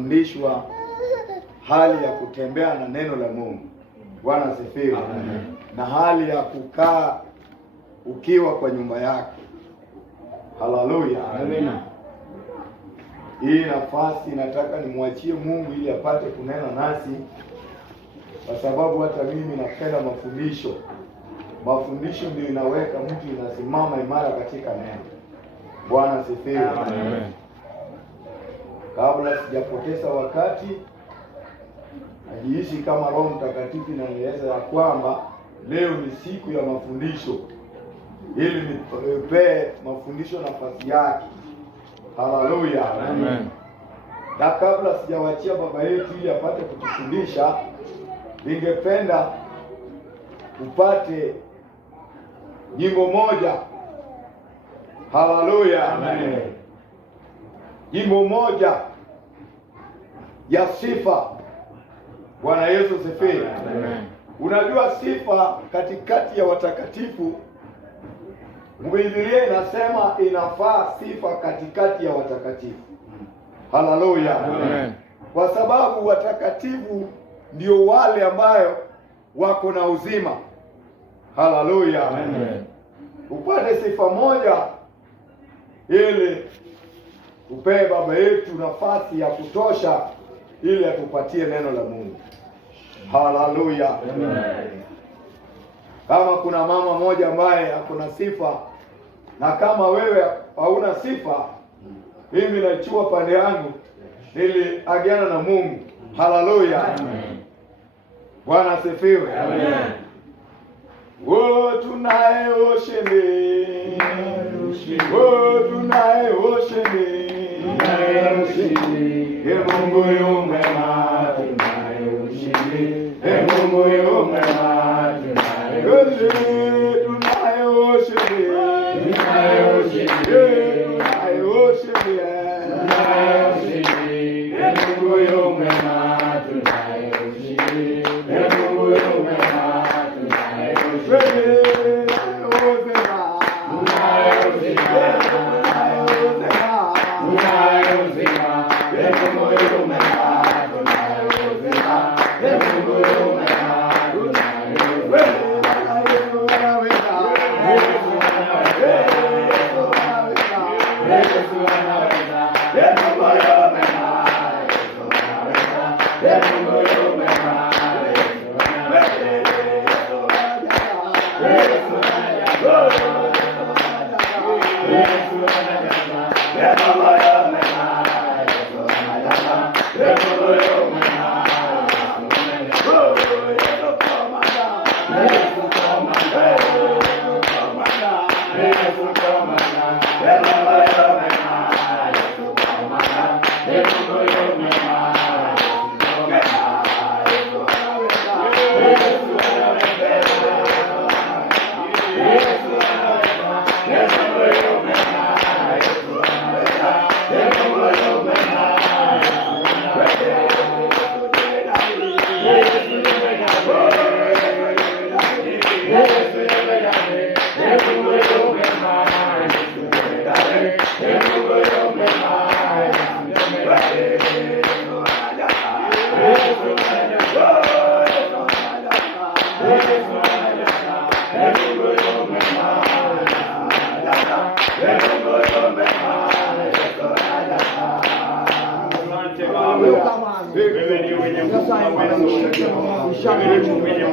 tunafundishwa hali ya kutembea na neno la Mungu. Bwana asifiwe. Na hali ya kukaa ukiwa kwa nyumba yake. Haleluya. Amina. Hii nafasi nataka nimwachie Mungu ili apate kunena nasi, kwa sababu hata mimi napenda mafundisho. Mafundisho ndio inaweka mtu inasimama imara katika neno. Bwana asifiwe. Amen. Kabla sijapoteza wakati, najihisi kama Roho Mtakatifu inanieleza ya kwamba leo ni siku ya mafundisho, ili nipee mafundisho nafasi yake. Haleluya. Amen. Na kabla sijawachia baba yetu ili apate kutufundisha, ningependa upate nyimbo moja. Haleluya. Amen. Nyimbo moja ya sifa. Bwana Yesu asifiwe. Amen. Unajua sifa katikati ya watakatifu, Biblia inasema inafaa sifa katikati ya watakatifu. Haleluya. Amen. Kwa sababu watakatifu ndio wale ambayo wako na uzima. Haleluya. Amen. Upate sifa moja ili upee baba yetu nafasi ya kutosha ili atupatie neno la Mungu. Haleluya. Amen. Kama kuna mama moja ambaye akona sifa, na kama wewe hauna sifa, mimi nachukua pande yangu niliagiana na Mungu. Haleluya. Bwana asifiwe. Amen. Oh, tunaye ushindi. Oh, tunaye ushindi. Mungu yu mwema, tunaye ushindi. Mungu yu mwema, tunaye ushindi. Tunaye ushindi. Tunaye ushindi. Tunaye ushindi. Mungu yu mwema, tunaye ushindi. Mungu yu mwema, tunaye ushindi.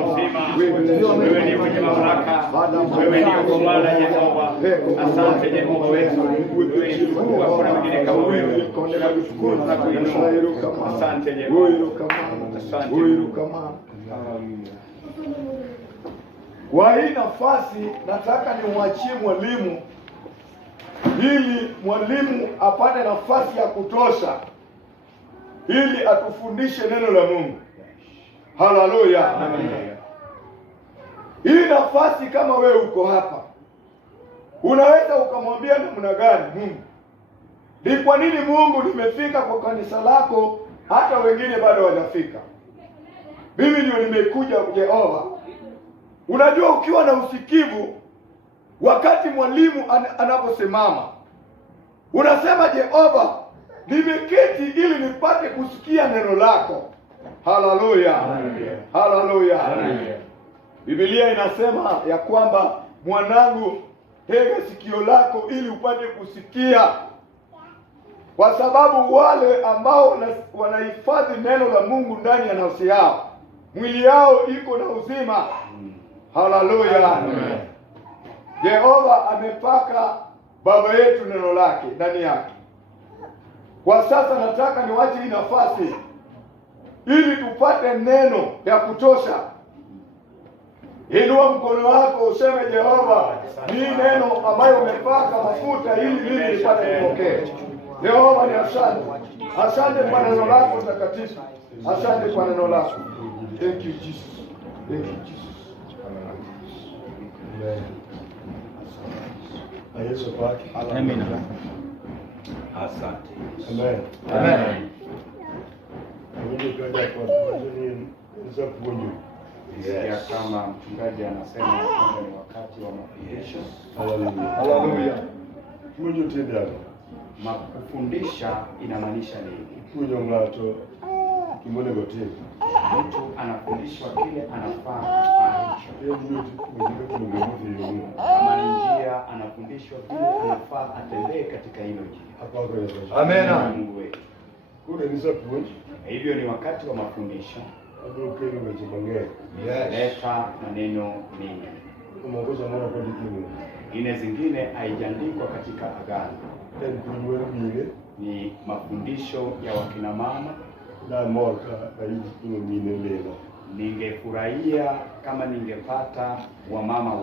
Wewe ni mwenye mamlaka, wewe ni Bwana Yehova. Asante Jehova wetu, wewe hakuna mwingine kama wewe. Tunakushukuru na kuinua. Asante Jehova. Asante. Kwa hii nafasi nataka nimwachie mwalimu ili mwalimu apate nafasi ya kutosha ili atufundishe neno la Mungu. Haleluya. Hii nafasi, kama wewe uko hapa, unaweza ukamwambia namna gani Mungu? Ni kwa nini Mungu nimefika kwa kanisa lako hata wengine bado hawajafika? Mimi ndio nimekuja Jehova. Unajua, ukiwa na usikivu wakati mwalimu anaposimama, unasema Jehova, nimeketi ili nipate kusikia neno lako. Haleluya, haleluya. Biblia inasema ya kwamba mwanangu, tega sikio lako ili upate kusikia, kwa sababu wale ambao wanahifadhi neno la Mungu ndani ya nafsi yao, mwili yao iko na uzima. Haleluya. Jehova amepaka baba yetu neno lake ndani yake. Kwa sasa nataka niwache hii nafasi ili tupate neno ya kutosha. Inua mkono wako useme, Jehova, ni neno ambayo umepaka mafuta ili mimi nipate kupokea. Jehova, ni asante. Asante kwa neno lako takatifu. Asante kwa neno lako. Thank you Jesus. Thank you Jesus. Amen. Yesu kwake. Amen. Asante. Amen. Amen. Mungu kaja kwa nini nzapunyu. Ya kama mchungaji anasema kwamba ni wakati wa mafundisho. Haleluya. Haleluya. Mungu tenda. Kufundisha inamaanisha nini? Kunyo mlato kimone gote. Mtu anafundishwa kile anafaa kufanya. Yeye ndio tukumwambia Kama ni njia, anafundishwa vile anafaa atembee katika hilo njia. hapa kwa Yesu. Amen. Mungu wetu. Kuna nisapunyu. Hivyo ni wakati wa mafundisho. Hapo kile mchemange. Leta maneno mengi. Umongoza mara kwa dikimu. Ine zingine haijaandikwa katika agano. Ndio kunyo mile Ni mafundisho ya wakina mama. na morka aidi kunyo mile leo. Ningefurahia kama ningepata wamama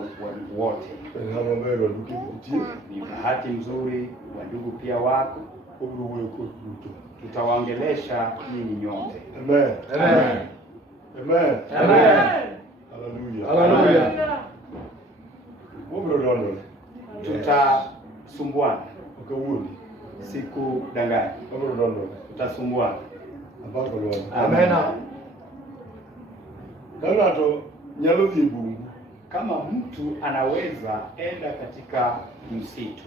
wote. Ndio mbele dukipitia. Ni bahati nzuri wa ndugu pia wako. Uruwe kwa mtu. Tutawaongelesha nyinyi nyote. Amen. Amen. Amen. Amen. Hallelujah. Haleluya. Wabrodono. Tutasumbuana. Ukawuni. Siku dangani. Wabrodono. Tutasumbuana. Abako lwa. Amen. Kanato nyalo dhi bungu. Kama mtu anaweza enda katika msitu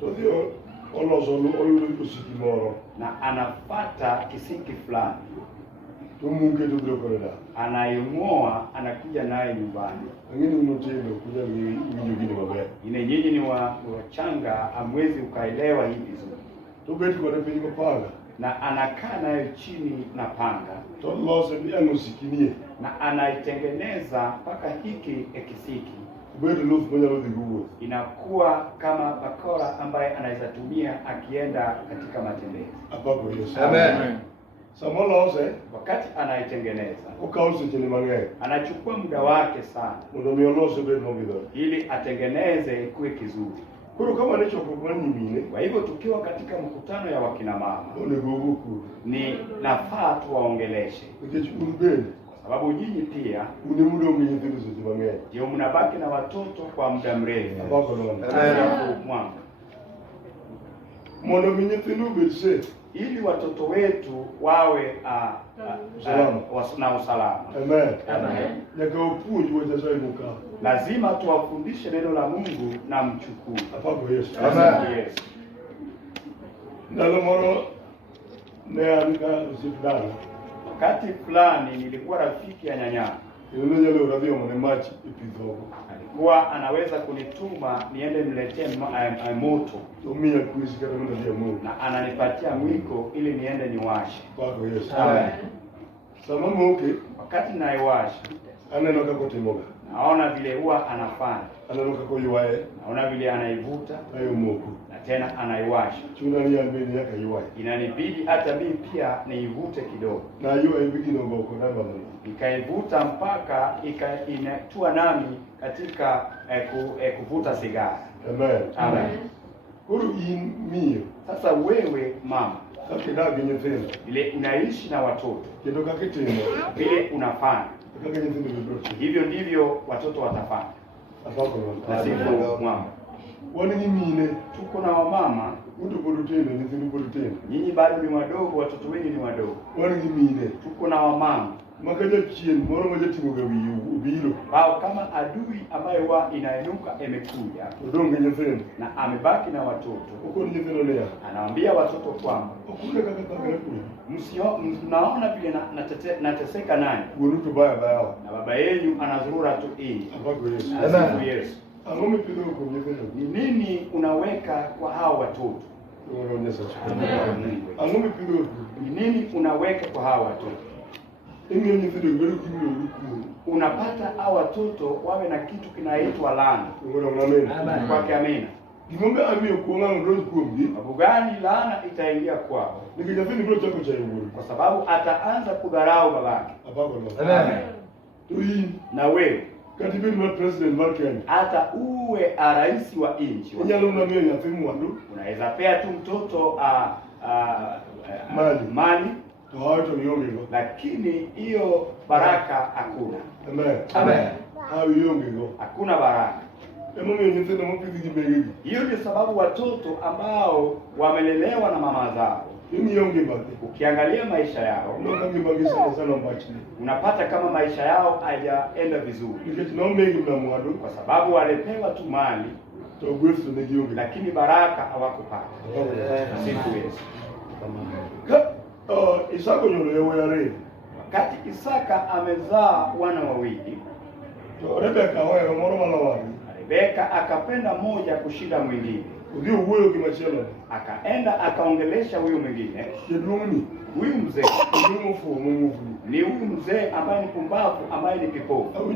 To dio oloso oyudo osiki moro. na anafata kisiki fulani, To munge to biro koda. anaimwoa, anakuja naye nyumbani. Angini unotendo kuja winyo gini maber. Ine nyinyi ni wachanga, amwezi ukaelewa hii vizuri. To bet kode piny kopanga. Na anakaa nayo chini na panga To lose ni ang osikinie. na anaitengeneza mpaka hiki ekisiki Bet luth manyalo dhi guwo. inakuwa kama bakora ambaye anaweza tumia akienda katika matembezi. Abako Yesu. Amen. Samo lose Wakati anaitengeneza okawo seche ni mang'eny. anachukua muda wake sana Mondo mi olose bet mobidhore. ili atengeneze kuwe kizuri. Koro kama ne chokruok mar nyimine, Kwa hivyo tukiwa katika mkutano ya wakina mama, onego owuo kuro. ni nafaa tuwaongeleshe, Nikech un bende, kwa sababu nyinyi pia un emudong' gi nyithindo seche mang'eny. ndio mnabaki na watoto kwa muda mrefu. Abako nono. Alafu mwanga, Mondo mi nyithindu obed safe. ili watoto wetu wawe Usalama. na usalama. Amen. Amen. Nyaka opuonj wa Nyasaye mokaw. Lazima tuwafundishe neno la Mungu na mchukuu. Apako Yesu. Amen. Yes. Ndalo moro ne an ka osiep dala. Wakati fulani nilikuwa rafiki ya nyanya, Kendo ne nyalo ora dhi omone mach e pi dhogo. alikuwa anaweza kunituma niende niletee moto To miya kwesi kata mondo adhi amoko. na ananipatia mwiko ili niende niwashe. Apako Yesu. Amen. Sama moke, Wakati naiwasha, aneno kaka otimoga. naona vile huwa anafanya, Aneno kaka oywaye, naona vile anaivuta ayo moko. na tena anaiwasha. Chuna ni an bende nyaka ywaye. Inanibidi hata mimi pia niivute kidogo. Na ywaye bigino goko namano. Nikaivuta mpaka inatua nami katika kuvuta sigara. Amen. Amen. Koro in miyo, Sasa wewe mama, kaka idak gi nyithindo, vile unaishi na watoto, kendo kaka itimo, vile unafanya, kaka nyithindo biro timo. hivyo ndivyo watoto watafanya. Apako Na nono. siku mwamba, Wan gi mine, tuko na wamama Mtu podutene ni zini podutene. Nyinyi bado ni wadogo, watoto wenu ni wadogo. Wani mine. Tuko na wamama. Makaja chien moro moja timu gawi ubiro. Bao kama adui ambaye wa inainuka imekuja. Udonge nyefeni. Na amebaki na watoto. Uko ni nyefeni lea. Anawaambia watoto kwamba ukule kaka kule. Mnaona vile nateseka nani? Unutu baya baya. Na baba yenu anazurura tu hii. Abako Yesu. Amen. Yesu. Angome pido uko nyefeni. Ni nini unaweka kwa hao watoto? Unaonyesha chukua. Angome pido uko. Ni nini unaweka kwa hao watoto? Unapata hao watoto wawe na kitu kinaitwa laana. Kwake amina. Ngombe amio kuonga ndozi kuombi. Sababu gani laana itaingia kwao? Nikijafini bilo chako cha yunguru. Kwa sababu ataanza kudharau babake. Abako no. Amen. Tui na wewe katibu ni president Marken. Hata uwe rais wa nchi. Unyalo na mimi yafimu wandu. Unaweza pea tu mtoto mali. Tuhato yongego. Lakini hiyo baraka hakuna. Amen. Amen. Hao yongego. Hakuna baraka. Hiyo ndio sababu watoto ambao wamelelewa na mama zao, ukiangalia maisha yao unapata kama maisha yao hayajaenda vizuri, kwa sababu walipewa tu mali lakini baraka hawakupata. Sifu Yesu. Wakati Isaka amezaa wana wawili, Rebeka akapenda moja kushinda mwingine. Akaenda akaongelesha huyu mwingine. Huyu mzee ni huyu mzee ambaye ni pumbavu, ambaye ni kipofu.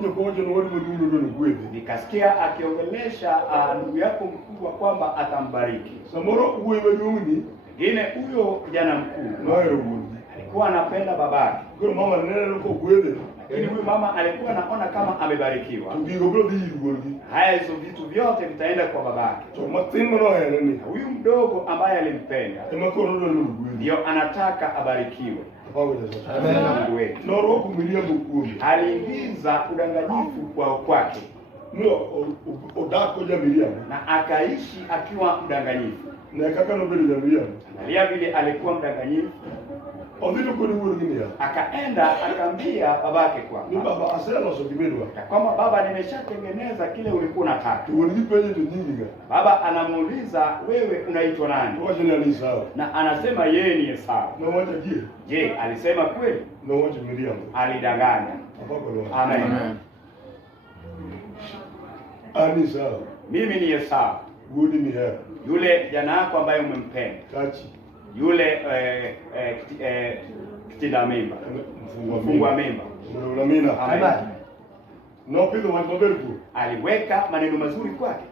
Nikasikia akiongelesha ndugu yako mkubwa kwamba atambariki. Ngine huyo kijana mkuu alikuwa anapenda babake. Lakini huyu mama alikuwa anaona kama amebarikiwa. Haya, hizo vitu vyote vitaenda kwa babake. Huyu mdogo ambaye alimpenda ndio anataka abarikiwe. Amen. Aliingiza udanganyifu kwake. Na akaishi akiwa mdanganyifu. Angalia vile alikuwa mdanganyifu. Akaenda akaambia babake kwamba baba, nimeshatengeneza kile ulikuwa unataka. Baba anamuuliza, wewe unaitwa nani? Na anasema yeye ni Esau. Je, alisema kweli? Alidanganya. Amen. Mimi ni Esau. Yule jana wako ambaye umempenda. Yule kitida mimba, mfungwa mimba. Aliweka maneno mazuri kwake.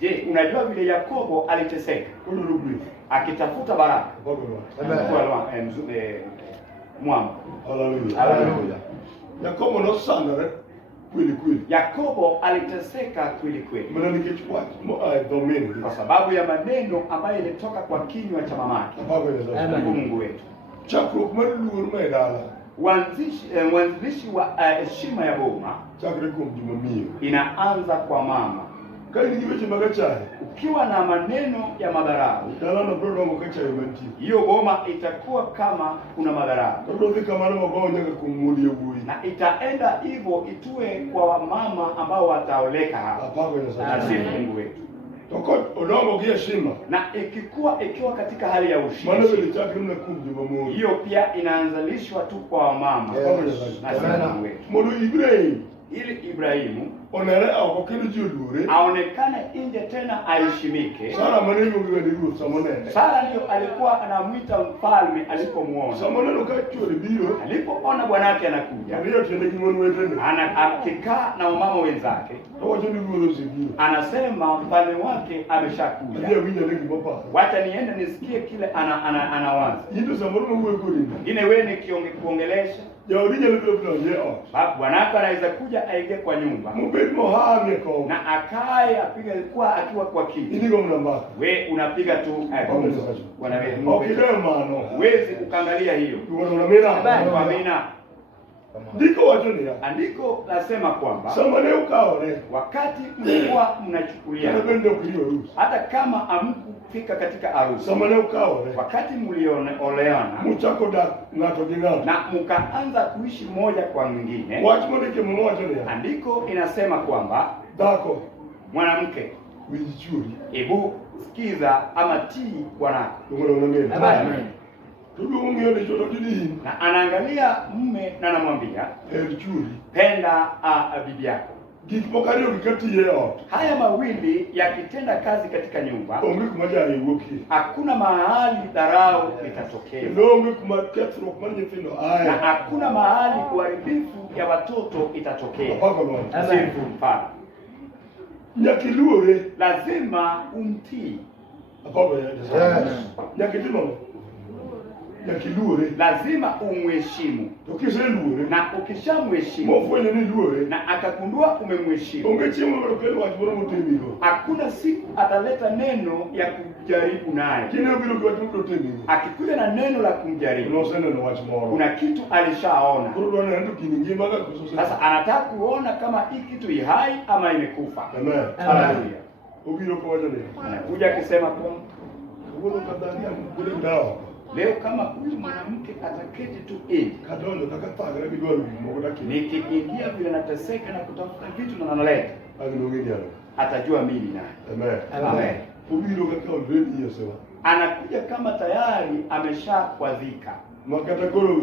Je, unajua vile Yakobo aliteseka akitafuta baraka? Mwamba. Haleluya. Yakobo no sana kweli. Yakobo aliteseka kweli. Kwa sababu ya maneno ambayo ilitoka kwa kinywa cha mamake. Mungu wetu. Wanzishi wa heshima ya boma inaanza kwa mama. Ukiwa na maneno ya madharau, hiyo boma itakuwa kama kuna madharau. Na itaenda hivyo itue kwa mama ambao wataoleka hapa. Asifu Mungu wetu. Na ikiwa katika hali ya ushishi, hiyo pia inaanzalishwa tu kwa mama. Asifu Mungu wetu. Ili Ibrahimu aonekane nje tena aheshimike. Sara ndio alikuwa anamuita mfalme alipomuona. Alipoona bwanake anakuja, akikaa na wamama wenzake, anasema mfalme wake ameshakuja. Wacha niende nisikie kile anawaza. Ngine wewe nikiongelesha bwanako anaweza kuja aige kwa nyumba na akae akiwa kwa kiti. We unapiga tu wezi ukaangalia hiyo. Amina. Ndiko wacho ni ya. Andiko lasema kwamba Samane ukaone. wakati mlikuwa mnachukuliana, hata kama hamkufika katika harusi, Samane ukaone. wakati mlioleana, Muchako da ngato gi ngato. na mkaanza kuishi moja kwa mwingine, Wach mondike muno wacho ni ya. andiko inasema kwamba Dhako mwanamke, wijichuri. hebu sikiza ama tii bwanako. Amen. Tudu ungio ni choto didi. Na anaangalia mume na anamwambia Churi. penda bibi yako. Gik mokariyo gikati ye ot. Haya mawili yakitenda kazi katika nyumba, Onge kuma jari wuokie. hakuna mahali dharau litatokea, Onge kuma kethruok mar nyithindo na aya. hakuna mahali uharibifu ya watoto itatokea. Apako lon. Sifu mfano, Nyakiluore. lazima umtii, Apako ya. Nyakitimo. Nyakiluore. lazima umheshimu, Tokiseluore. na ukishamheshimu Mofwenye ni luore. na akagundua umemheshimu, Onge chiemo mar kelo wach moro motimigo. hakuna siku ataleta neno ya kujaribu naye. Kine obiro gi wach motimigo. Akikuja na neno la kumjaribu, Noseneno wach moro. kuna kitu alishaona. Koro dwa neno gini ngima ga koso. Sasa anataka kuona kama hii kitu ihai ama imekufa. Amen. Haleluya. Obiro ko wacho ni. Anakuja akisema kwa Wuono kadhania kule ndawa. leo kama huyu mwanamke ataketi tu nje, Kadonjo kaka thagre gi dwaro gimoro daki. nikiingia vile nateseka na kutafuta vitu na naleta, Agno yalo. atajua mimi naye. Amen. Amen. Obiro kaka already yesewa. Anakuja kama tayari ameshakwazika, Makata koro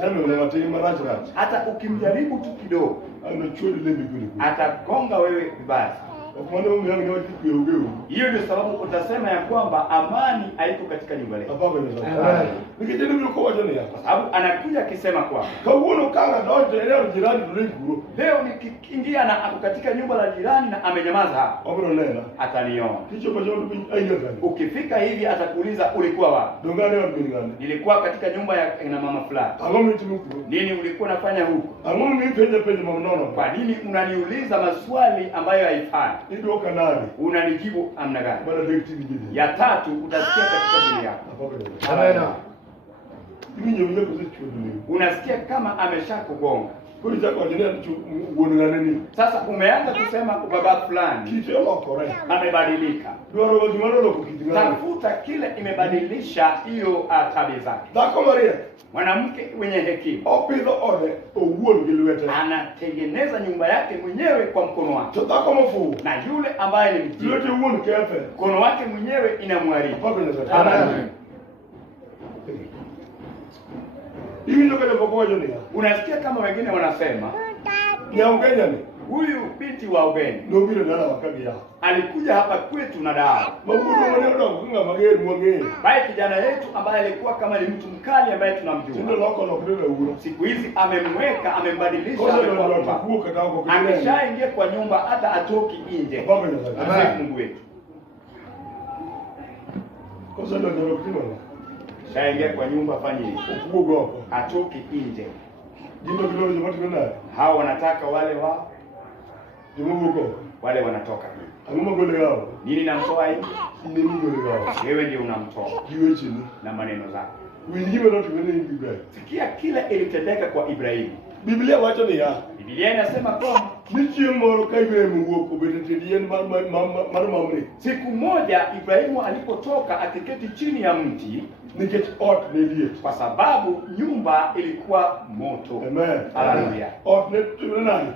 tano na watini marach rach. hata ukimjaribu tu kidogo Agno chodi lembi kuli. atagonga wewe vibaya. Okwano mwangu ni wati kuyogeu. Hiyo ndio sababu utasema ya kwamba amani haiko katika nyumba leo, Apako ni sawa. Nikitendo biro ko wacho ni ya. sababu anakuja akisema kwamba Kawuono kanga donjo eneo jirani tulikuro. leo nikiingia na ako katika nyumba la jirani na amenyamaza hapa, Obiro nena. ataniona. Kicho kwa jondo aina gani. Ukifika hivi atakuuliza ulikuwa wapi? Dongane wa bingane. Nilikuwa katika nyumba ya na mama fulani. Ango mitimuko. Nini ulikuwa unafanya huko? Ango mpenye mamnono. Kwa nini unaniuliza maswali ambayo haifai? Ndio kanani. Unanijibu amna gani? Bana dekti ni. Ya tatu utasikia katika mwili yako. Apako ni. Amen. Mimi nyewe kuzichuduli. Unasikia kama ameshakugonga. Kuri chako ajenia kuonana nini? Sasa umeanza kusema baba fulani Kicho lokore. amebadilika. Dwaro wajimano lokukitingana. Tafuta kile imebadilisha hiyo tabia zake. Dhako Maria. Mwanamke mwenye hekima Opidho ode owuon gi lwete. anatengeneza nyumba yake mwenyewe kwa mkono wake, To dhako mofuwo. na yule ambaye ni mjinga Lwete owuon kethe. mkono wake mwenyewe inamharibu. Apako ni sawa. Amen. Hivi ndio kile wacho ni. Unasikia kama wengine wanasema Nyaungenya ni. huyu binti wa ugeni Ndio biro dala wakati ya. alikuja hapa kwetu na dawa, Mabudu mwenye kunga mageri mwangeni. baye kijana yetu ambaye alikuwa kama ni mtu mkali ambaye Sindo tunamjua, loko lokre uro. siku hizi amemweka, amembadilisha, Kosa amekuwa ndio baba. tukuo katako kile. Akishaingia kwa nyumba hata atoki nje. Apako ni sawa. Asifu Mungu wetu. Kosa ndio tukuo. Shaingia kwa nyumba afanye hivi, Ukuo goko. atoki nje. Jindo kilo ni watu kana. Hao wanataka wale wao, Jimungu ko. wale wanatoka nje. Anguma gole yao. Nini namtoa nje? Ni nini gole yao. Wewe ndio unamtoa Jiwe chini. na maneno zako. Wingiwe ndio tumene ni Biblia. Sikia kile ilitendeka kwa Ibrahimu. Biblia wacho ni ya. Biblia inasema kwamba Ni chieng' moro ka Ibrahim wuok obedo tiend yien mar mamre. siku moja Ibrahimu alipotoka akiketi chini ya mti, Nikech ot ne liet. kwa sababu nyumba ilikuwa moto. Amen. Haleluya. Ot ne tune nani?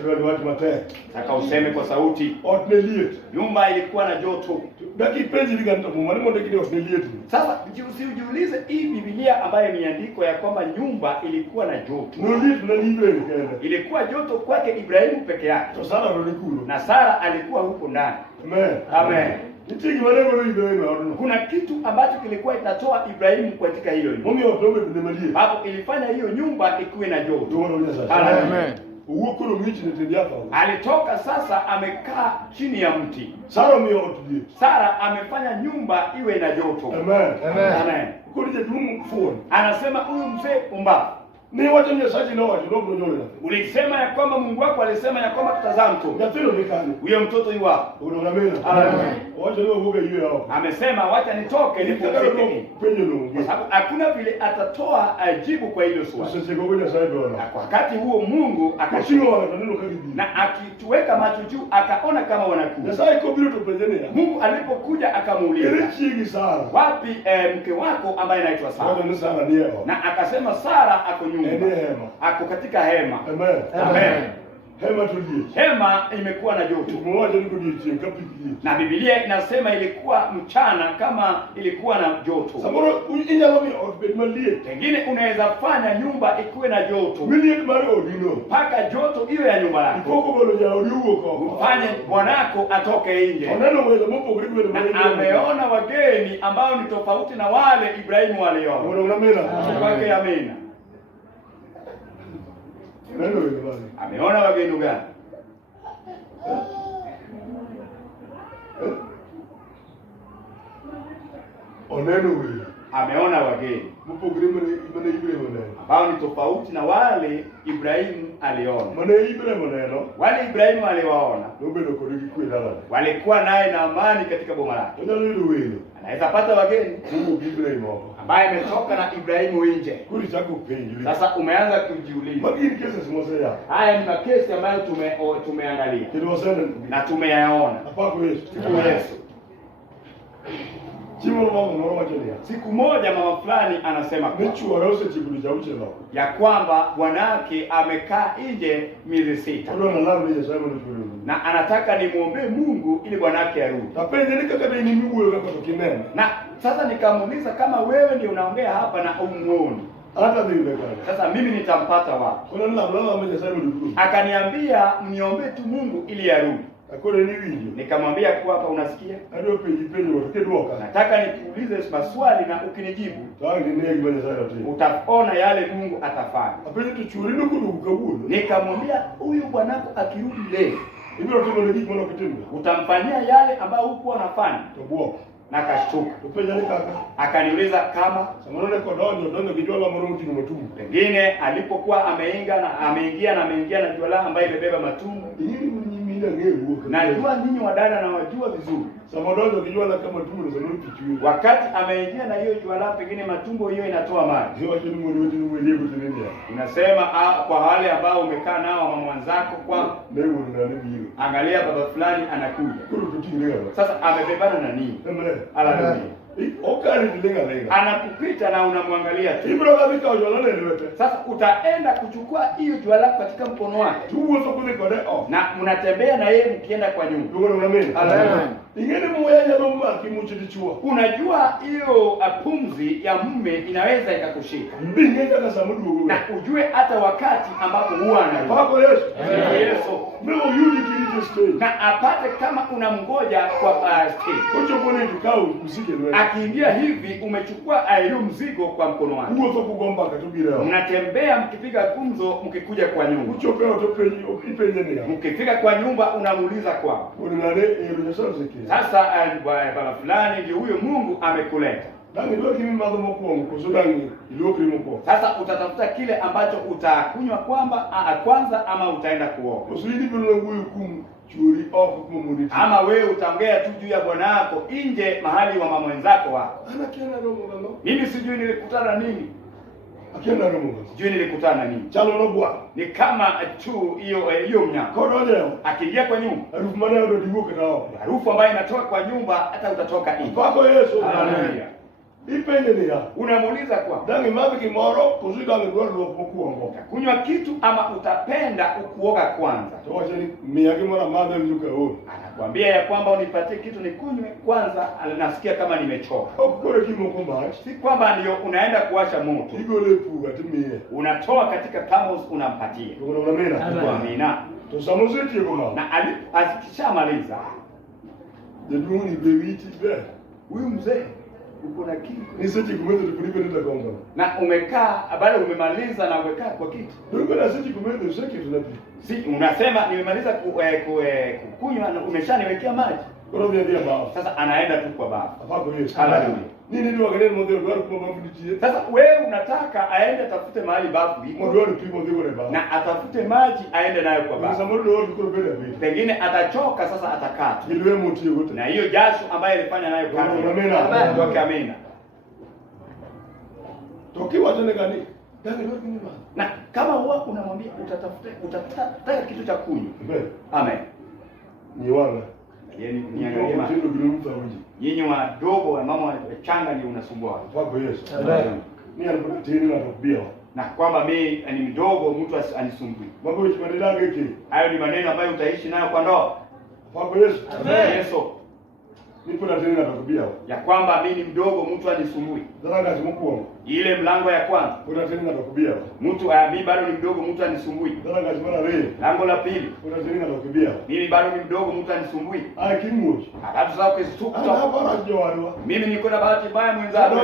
Adwa ni watu matek. Nataka useme kwa sauti, Ot ne liet. nyumba ilikuwa na joto. Daki penji liganta mu mane mondo kidi ot ne liet. Sasa usijiulize hii Biblia ambayo imeandikwa ya kwamba nyumba ilikuwa na joto. No liet na ni Ibrahim kende. Ilikuwa joto kwake Ibrahimu peke yake, To Sara ro ni kuno. na Sara alikuwa huko ndani. Amen. Amen. Nitie gima ne golo Ibrahim odno. Kuna kitu ambacho kilikuwa inatoa Ibrahimu katika hilo nyumba, Momi ot no bedo ne maliet. hapo ilifanya hiyo nyumba ikuwe na joto. Duono nyasa. Amen. Owuok koro ng'ich ne tiend yath. Alitoka sasa, amekaa chini ya mti. Sara miyo ot liet. Sara amefanya nyumba iwe na joto. Amen. Amen. Koro jaduong' fuon. Anasema huyu mzee pumbavu Ni wacha ni saji na wacha ndio ndio. Ulisema ya kwamba Mungu wako alisema ya kwamba tutazaa mtoto. Gatelo nikani. Huyo mtoto yu wapi? Unaona mimi? Wacha leo vuga hiyo yao. Amesema wacha nitoke nipumzike. Penye ndio. Kwa sababu hakuna vile atatoa jibu kwa hilo swali. Sasa ngoja sasa ndio. Na kwa wakati huo Mungu akashinda wanataneno karibu. Na akituweka macho juu akaona kama wanakuja. Sasa iko bila tupendenia. Mungu alipokuja akamuuliza, "Chigi Sara. Wapi mke wako ambaye anaitwa Sara?" Ndio Sara ndio. Na akasema Sara ako nyumba. Hema. Ako katika hema. Amen. Amen. Hema tulie. Hema imekuwa na joto. Mmoja niko dichi kapiki. Na Biblia inasema ilikuwa mchana kama ilikuwa na joto. Samoro inyalomi outbed malie. Pengine unaweza fanya nyumba ikuwe na joto. Milie mari odino. Paka joto iwe ya nyumba yako. Ikoko bolo ya odiugo ko. Mfanye bwanako atoke nje. Oneno wewe mpo karibu na Na ameona wageni ambao ni tofauti na wale Ibrahimu waliona. Unaona mera. Kwake amina. Neno wewe bwana. Ameona wageni gani? Oneno wewe. Ameona wageni Mpo karibu na Ibrahimu neno. ambao ni tofauti na wale Ibrahimu aliona. Maana Ibrahimu neno. Wale Ibrahimu aliwaona Ndio ndio kodiki kwenda. walikuwa naye na amani katika boma lake. Oneno wewe. Anaweza pata wageni Mungu Ibrahimu hapo. ambaye ametoka na Ibrahimu nje. Kuli chako penjuli. Sasa umeanza kujiuliza. Magini kesa simosa ya. Haya ni makesi ambayo tumeangalia Kile wasana. na tumeyaona. Apako Yesu. Kwa Yesu. Chimo mama wajelia. Siku moja mama fulani anasema Nichu warose chibuli cha uchela. ya kwamba bwanake amekaa nje miezi 6 Ndio na lamu ya Simon Fulani. na anataka nimwombee Mungu ili bwanake arudi. Tapende nikakata ni miguu yako kinene. Na sasa nikamuuliza kama wewe ndio unaongea hapa na umuoni. Hata vile kana. Sasa mimi nitampata wapi? Kuna lamu ya Simon Fulani. Akaniambia mniombee tu Mungu ili arudi. Akore ni video. Nikamwambia kwa hapa unasikia? Ndio penji wote duoka. Nataka nikuulize maswali na ukinijibu Tangi negi bwana sana tu. utaona yale Mungu atafanya. Apende tuchuri no kudu kabuno. Nikamwambia huyu bwanako akirudi leo Ibiro tumo negi mwana kitendo. utamfanyia yale ambayo hukuwa unafanya. Tobuo. Na akashtuka. Tupenja ni kaka. Akaniuliza kama Samanone kwa donyo kijola mwana mtu mtumu. pengine alipokuwa ameingia na juala ambayo imebeba matumbo. Hili mnyimina ngeu. Najua ninyi wadada na wajua vizuri. Samanone kijola kama tumu na samanone kichui. Wakati ameingia na hiyo juala pengine matumbo hiyo inatoa maji. Hiyo watu ni mwenye kutengeneza. Unasema kwa wale ambao umekaa nao mama mwanzako kwa Leo ndio nini? angalia baba fulani anakuja. Kuru tutinga. Sasa amebebana na nini? Amen. Haleluya. Okali lenga. Anakupita na unamwangalia tu. Ibro kabika ujala leo. Sasa utaenda kuchukua hiyo juala katika mkono wake. Tuwo sokule kode off. Na mnatembea na yeye mkienda kwa nyumba. Ndio na mimi. Haleluya. Ingine moya ya mama kimuchidichua. Unajua hiyo pumzi ya mume inaweza ikakushika. Mbinge kaka samudu. Na ujue hata wakati ambapo huwa anarudi. Pako Yesu. Yesu. Mimi yudi kirite stage. Na apate kama unamngoja kwa stage. Kocho pone tukao usike wewe. Akiingia hivi umechukua hiyo mzigo kwa mkono wake. Uwo sokugomba katubira. Mnatembea mkipiga gumzo mkikuja kwa nyumba. Uchope utopenyi ipenye ni. Mkifika kwa nyumba unamuuliza kwao. Unale ero sasa. Sasa baba fulani ndio huyo Mungu amekuleta. Dangi ndio kimi mazo mko kusudangi ilio krimo kwa. Sasa utatafuta kile ambacho utakunywa kwanza ama utaenda kuoga. Usuli bilo nguyu kum churi off kumuniti. Ama wewe utaongea tu juu ya bwana wako nje mahali wa mama wenzako wako. Ana kiana romo ngalo. Mimi sijui nilikutana nini. Akiana romo ngalo. Sijui nilikutana nini. Chalo no bwa. Ni kama tu hiyo mnyama. Kodo leo. Akiingia kwa nyumba. Harufu mana ndio dibuke nao. Harufu ambayo inatoka kwa nyumba hata utatoka nje. Pako Yesu. Haleluya. Ipenye ni ya. Unamuuliza kwa. Dangi mabi kimoro kusudangi ndio ndio kuongo. Kunywa kitu ama utapenda ukuoga kwanza. Towaje ni miyagi mara madha mzuka huo. Anakuambia ya kwamba unipatie kitu nikunywe kwanza, nasikia kama nimechoka. Okore kimo komba. Si kwamba ndio unaenda kuwasha moto. Igole pu atimie. Unatoa katika thermos unampatia. Ngoro na mena. Amina. To samozeti koma. Na akishamaliza Deduni bewiti be. huyu mzee uko na kitu. Ni seti kumeza tukulipe nenda komba. Na umekaa bado umemaliza na umekaa kwa kiti. Ndio na seti kumeza useki tunapi. Si unasema nimemaliza kukunywa na umeshaniwekea maji. Koro vya baba. Sasa anaenda tu kwa baba. Apako Yesu. Haleluya. Nini ndio wageni mmoja ndio kwa mafuti. Sasa wewe unataka aende atafute mahali bafu liko. Ndio kipo ndio kwa baba. Na atafute maji aende nayo kwa bafu. Sasa ndio ndio kwa baba. Pengine atachoka sasa atakaa. Ndio mtu yote. Na hiyo jasho ambaye alifanya nayo kazi. Amina. Amina. Tokiwa tena gani? Ndio nini baba? Na kama huwa unamwambia utatafuta kitu cha kunywa. Amen. Ni wana. Yaani niangalie mama. Nyinyi wadogo wa mama wachanga ndio unasumbua. Wako Yesu. Mimi alipata tini na tabia. Na kwamba mimi ni mdogo mtu anisumbui. Mambo hicho badala geke. Hayo ni maneno ambayo utaishi nayo kwa ndoa. Wako Yesu. Yesu. Nipo na tini na tabia. Ya kwamba mimi ni mdogo mtu anisumbui. Zalanga zimukuwa. Ile mlango ya kwanza. Kuna tini na tabia. Mtu mimi bado ni mdogo mtu anisumbui. Zalanga zimana wewe. Lango la pili. Kuna tini na tabia. Mimi bado ni mdogo mtu anisumbui. Kimuji. Alafu sasa ukisuka. Hapa rajwa. Mimi niko na bahati mbaya mwenzangu.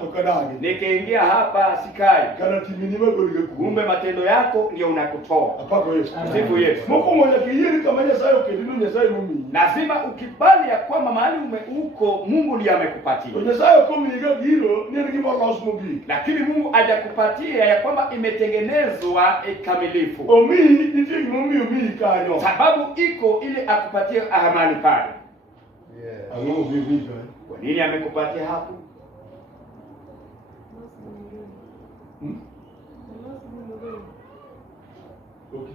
Tokadage. Nikiingia hapa sikai. Kana timini magoli kumbe matendo yako ndio unakutoa. Apako Yesu. Sifu Yesu. Moko moja kiyeni kama Nyasaye ukidinu Nyasaye mumi. Lazima ukibali ya kwamba mahali uko Mungu ndiye amekupatia. Nyasaye komiga giro ni ngima loss mobi. Lakini Mungu hajakupatia ya kwamba imetengenezwa ikamilifu. Omi niti mumi kanyo. Sababu iko ili akupatie mahali pale. Yeah. Ango bibi. Kwa nini amekupatia hapo? Okay.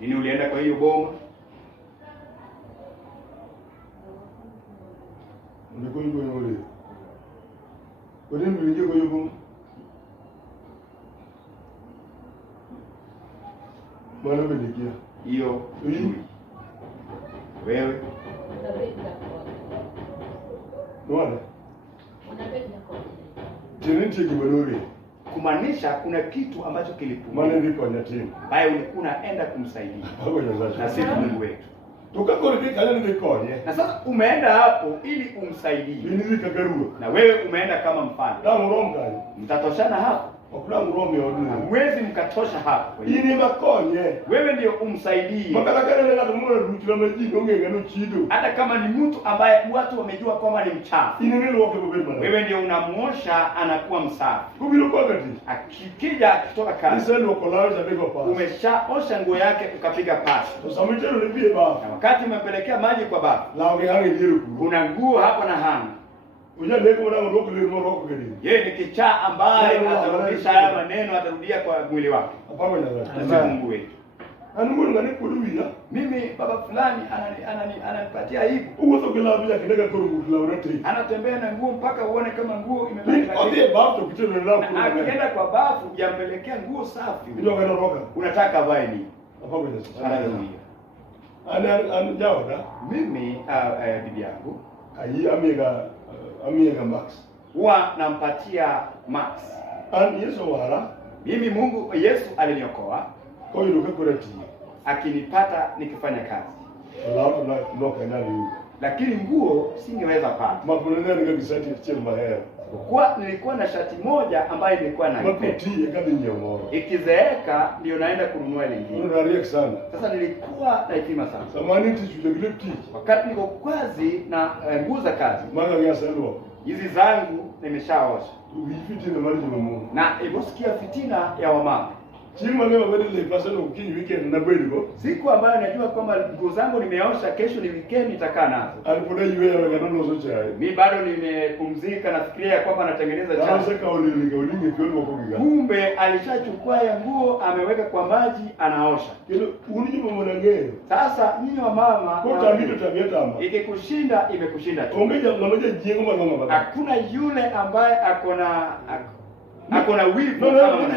Nini ulienda kwa hiyo boma? Ndiko hiyo ngore. Kwa nini uliingia kwa hiyo boma? Bwana umenikia. Hiyo. Wewe. Bwana. Tiniti kibalori. Kumaanisha kuna kitu ambacho kilipungua. Maana ndiko nyatimu. Baye ulikuwa unaenda kumsaidia. Hapo Nyasaye. Na sisi Mungu wetu. Tukakori kale ndikonye. Na sasa umeenda hapo ili umsaidie. Nini zikagarua? Na wewe umeenda kama mfano. Damu romkani. Mtatoshana hapo. Okula ngurome oduna. Huwezi mkatosha hapo. Ini makonye. Wewe ndio umsaidie. Makala kale ngata mwana rutira majingo ngengano chido. Hata kama ni mtu ambaye watu wamejua kwamba ni mchafu. Ini nilo wake bobema. Wewe ndio unamuosha anakuwa msafi. Kubilo kwa gati. Akikija kutoka kazi. Nisendo kolaza bego pasi. Umeshaosha nguo yake ukapiga pasi. Usamitelo nipie bafu. Na wakati umempelekea maji kwa bafu. La ungehangi diru. Kuna nguo hapo na hanga. Uja ndeko mwana ngoko limo roko gadi. Yeye ni kichaa ambaye atarudisha haya maneno atarudia kwa mwili wake. Hapana Nyasaye. Na Mungu wetu. Mungu ngani kuluya. Mimi baba fulani ananipatia hivi. Uwo to kila bila kinega kurungu la urate. Anatembea na nguo mpaka uone kama nguo imebadilika. Odie bafu kitendo la kurungu. Akienda kwa bafu yampelekea nguo safi. Ndio ngana roka. Unataka vae nini? Hapana Nyasaye. Haleluya. Ana jaoda. Mimi bibi yangu Ayi amiga Max. Huwa nampatia Max. Yesu wala. Mimi Mungu Yesu aliniokoa. Kwa hiyo ukakurati. Akinipata nikifanya kazi. Alafu na noka ndani. Lakini nguo singeweza pata. Mapunene ni kisati chini mahera. Kwa nilikuwa na shati moja ambayo nilikuwa na makuti yakadi nyomoro. Ikizeeka ndio naenda kununua lingine. Unariek sana. Sasa nilikuwa na hekima sana. Samani tichu ile tichu. Wakati niko kazi na nguo za kazi. Manga ya selo. Hizi zangu nimeshaosha. Uifiti na mali Mungu. Na iliposikia fitina ya wamama. Chima leo badile pasa no kinyi weekend na bweligo. Siku ambayo najua kwamba nguo zangu nimeosha, kesho ni weekend nitakaa nazo. Alipoda yeye anagano zo chai. Mimi bado nimepumzika nafikiria kwamba natengeneza chai. Sasa kaulinga ulinge kiolo kwa kiga. Kumbe alishachukua ya nguo ameweka kwa maji anaosha. Kile unijuma mwanange. Sasa nyinyi wa mama kwa tabito tabia tamba. Ikikushinda imekushinda tu. Ongeja ngoja jengo mama baba. Hakuna yule ambaye akona wivu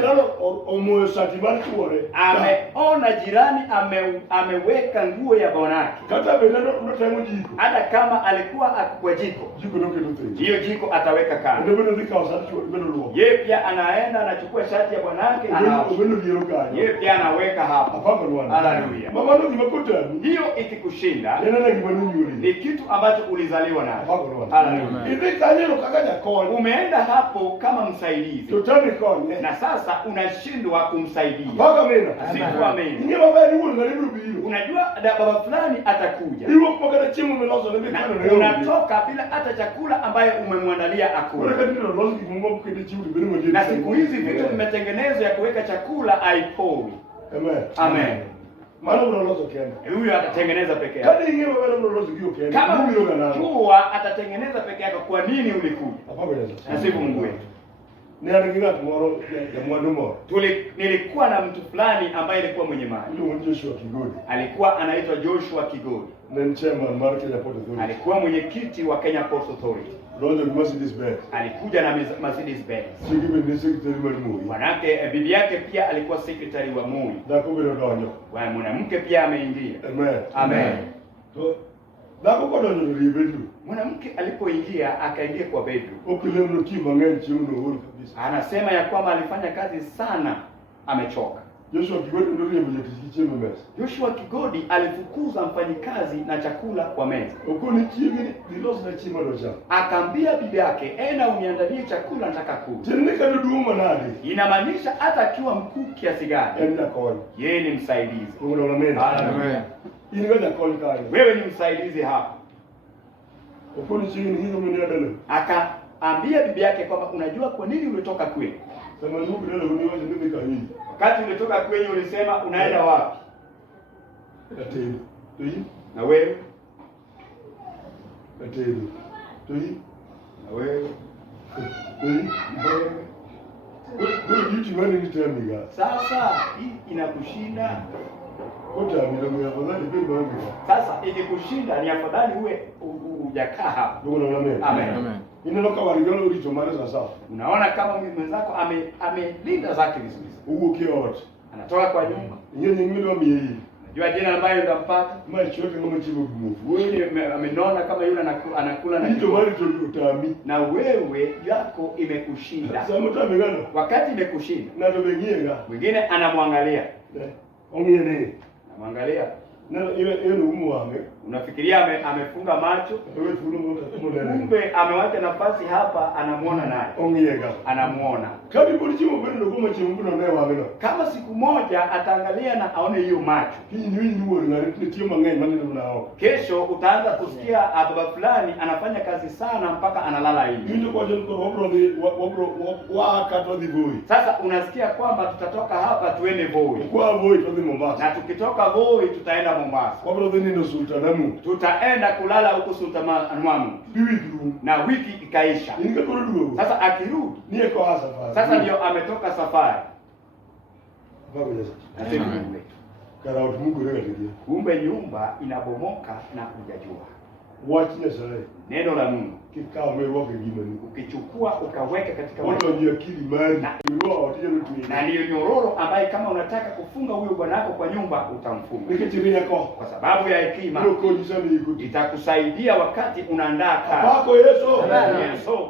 kama omoyo satibari tuore. Ameona jirani ameweka nguo ya bwanake. Kata bedano unatango jiko. Hata kama alikuwa akukwa jiko. Jiko ndio kitu. Hiyo jiko ataweka kando. Ndio ndio kwa sababu bado luo. Yeye pia anaenda anachukua shati ya bwanake yeye pia anaweka hapo. Hapana Bwana. Haleluya. Mama ndio nimekuta. Hiyo ikikushinda. Nenda kibanu yule. Ni kitu ambacho ulizaliwa nacho. Hapana Bwana. Haleluya. Hivi kanyo kakaja kwa. Umeenda hapo kama msaidizi. Totani konye. na sasa unashindwa kumsaidia. Baka mena. Siku amen. Inge baba ni wulu ngalibu bilu. Unajua baba fulani atakuja. Iwo mpaka chimu meloso na mikano na unatoka bila hata chakula ambaye umemwandalia akula. Na siku hizi vitu vimetengenezwa ya kuweka chakula haipowi. Amen. Amen. Maana unalozo kenda. Huyu atatengeneza peke yake. Kadi inge baba unalozo kio kenda. Kama unajua atatengeneza peke yake, kwa nini ulikuja? Na siku Mungu wetu. Ni anaginga tomorrow ya mwandumo. Nilikuwa na mtu fulani ambaye alikuwa mwenye mali. Yule Joshua Kigodi. Alikuwa anaitwa Joshua Kigodi. Ni chairman wa Kenya Port Authority. Alikuwa mwenyekiti wa Kenya Port Authority. Rondo Mercedes Benz. Alikuja na Mercedes Benz. Sikime ni secretary wa Moi. Manake bibi yake pia alikuwa secretary wa Moi. Dako bila donyo. Wa mwanamke pia ameingia. Amen. Amen. To dako kwa donyo ni bedroom. Mwanamke alipoingia akaingia kwa bedroom. Okile mno kiba ngenchi mno huru kabisa. Anasema ya kwamba alifanya kazi sana, amechoka. Joshua Kigodi ndio mwenye kichemo mesa. Joshua Kigodi alifukuza mfanyikazi na chakula kwa meza. Ukoni chini nilosi na chima roja. Akaambia bibi yake, "Enda uniandalie chakula, nataka kula." Tena kaduuma nani? Inamaanisha hata akiwa mkuu kiasi gani, Enda kwa. yeye ni msaidizi. Amen. Amen. Ingawa kwa kali. Wewe ni msaidizi hapa. Ukoni chini hizo mniadala. Akaambia bibi yake kwamba unajua kwa nini umetoka kwenu? Sema ndugu leo uniwaje mimi kahii. Wakati umetoka kwenye ulisema unaenda wapi? Atendo. Toi? Na wewe? Atendo. Toi? Na wewe? Toi? Wewe vitu gani nitamiga? Sasa hii inakushinda. Kota milango ya fadhali kwa bangi. Sasa ikikushinda ni afadhali uwe hujakaa hapa. Ndugu na amen. Amen. Inaloka waligalo ulichomaliza sasa. Unaona kama mwenzako amelinda zake vizuri. Ugo kiot. Anatoka kwa nyumba. Nyenye ngine wa miei. Unajua jina ambayo utampata? Mali chote ngoma chibo gumu. Wewe amenona kama yule anakula na kitu mali tutami. Na wewe yako imekushinda. Sasa mtu amegano. Wakati imekushinda. Na ndo bengienga. Mwingine anamwangalia. Ongene. Anamwangalia. Na ile umu wame. Unafikiria amefunga macho? Wewe tunaona kumbe amewacha nafasi hapa, anamuona naye. Ongega. Anamuona. Kama polichimo bado ndo kama chimbu na naye wame. Kama siku moja ataangalia na aone hiyo macho. Hii ni huo ngari tio mangai maneno mnao. Kesho utaanza kusikia baba fulani anafanya kazi sana mpaka analala hivi. Ndio kwa jeno wabro wakati dhivoi. Sasa unasikia kwamba tutatoka hapa tuende Voi. Kwa Voi tuende Mombasa. Na tukitoka Voi tutaenda Mombasa. Wabro ndio sultanamu. Tutaenda kulala huko Sultanamu. Na wiki ikaisha. Sasa akirudi niye kwa safari. Sasa ndio ametoka safari. Baba Yesu. Asema Mungu wetu. Kana watu Mungu leo ndio. Kumbe nyumba inabomoka na hujajua. Watch Yesu. Neno la Mungu kikao wewe wako gimani. Ukichukua ukaweka katika watu ndio akili mali. Ndio watia mtu. Na ndio nyororo ambaye kama unataka kufunga huyo bwana wako kwa nyumba utamfunga. Nikitimia yako. Kwa sababu ya hekima. Ndio kujisani iko. Itakusaidia wakati unaandaa kazi. Wako Yesu. Yesu.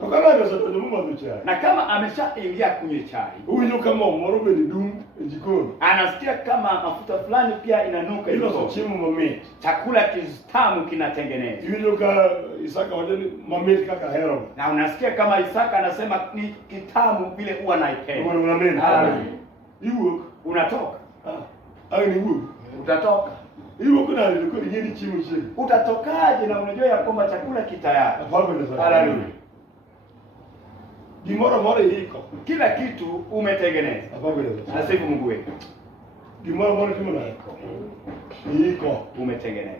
Tokana sasa ndio mama chai. Na kama ameshaingia kunywa chai. Huyu kama morobe ni dum jikoni. Anasikia kama mafuta fulani pia inanuka hilo sio chimu mami. Chakula kitamu kinatengenezwa. Huyu ka Isaka wajeni mami kaka hero. Na unasikia kama Isaka anasema ni kitamu vile huwa naipenda. Amen. Hiyo unatoka. Ai ni huo. Utatoka. Hiyo kuna nilikuwa yeni chimu chini. Utatokaje na unajua ya kwamba chakula kitayari? Haleluya. Gimora mora iko. Kila kitu umetengeneza. Nasifu Mungu wetu. Gimora mora kimo iko umetengeneza.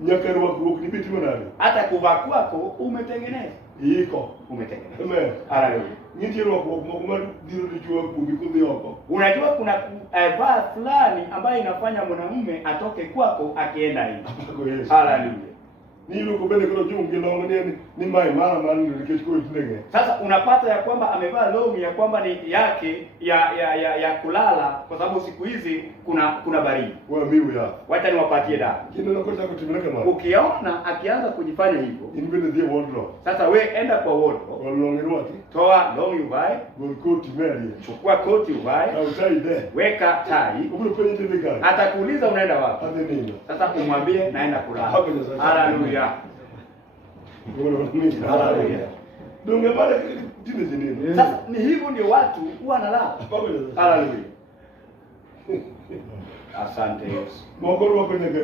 Nyakarwa kuoknibi timo nani? Hata kuvaa kwako umetengeneza. Iko umetengeneza. Amen. Haleluya. Nitiro kwa kumama diro dichwa kumbi yako. Unajua kuna vaa fulani ambayo inafanya mwanamume atoke kwako akienda hivi. Haleluya. Nilo kubele kwa jungi na ni mai mara ndio kichukua itenge. Sasa unapata ya kwamba amevaa longi ya kwamba ni yake ya kulala kwa sababu siku hizi kuna baridi. Wewe miu ya. Wacha niwapatie dawa. Kile nakosa kutimilika mara. Ukiona akianza kujifanya hivyo. Invende the wardrobe. Sasa we enda kwa wardrobe. Walongerwa ti. Toa longi uvae. Koti meli. Chukua koti uvae. Au tai de. Weka tai. Ukule kwenye tv. Atakuuliza unaenda wapi? Nini? Sasa umwambie naenda kulala. Haleluya. Haleluya. Dunge mara tine zinene. Sasa ni hivyo ndio watu huwa wanalala. Haleluya. Asante Yesu. Mokoro wako nyaka